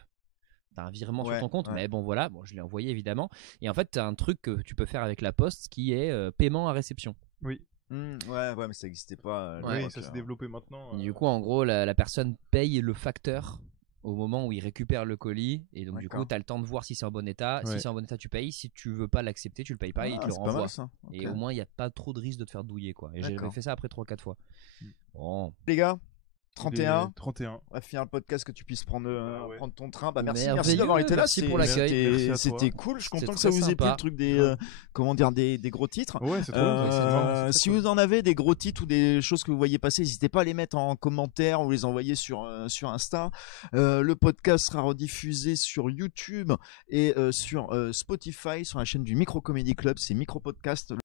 T'as un virement sur ton compte, mais bon voilà, je l'ai envoyé évidemment. Et en fait, t'as un truc que tu peux faire avec la poste qui est paiement à réception. Oui. Ouais, mais ça n'existait pas. Oui, ça s'est développé maintenant. Du coup, en gros, la personne paye le facteur au moment où il récupère le colis, et donc du coup t'as le temps de voir si c'est en bon état. Si c'est en bon état, tu payes. Si tu veux pas l'accepter, tu le payes pas et il te le renvoie. Et au moins il n'y a pas trop de risque de te faire douiller quoi. Et j'avais fait ça après 3-4 fois. Bon. Les gars, 31. On va finir le podcast, que tu puisses prendre ton train. Merci Merveilleux, d'avoir été là. Merci pour l'accueil. C'était cool. Je suis content que ça vous ait plu le truc des des gros titres. Ouais, c'est trop si vous en avez des gros titres ou des choses que vous voyez passer, n'hésitez pas à les mettre en commentaire ou les envoyer sur Insta. Le podcast sera rediffusé sur YouTube et sur Spotify, sur la chaîne du Micro Comedy Club. C'est Micro Podcast.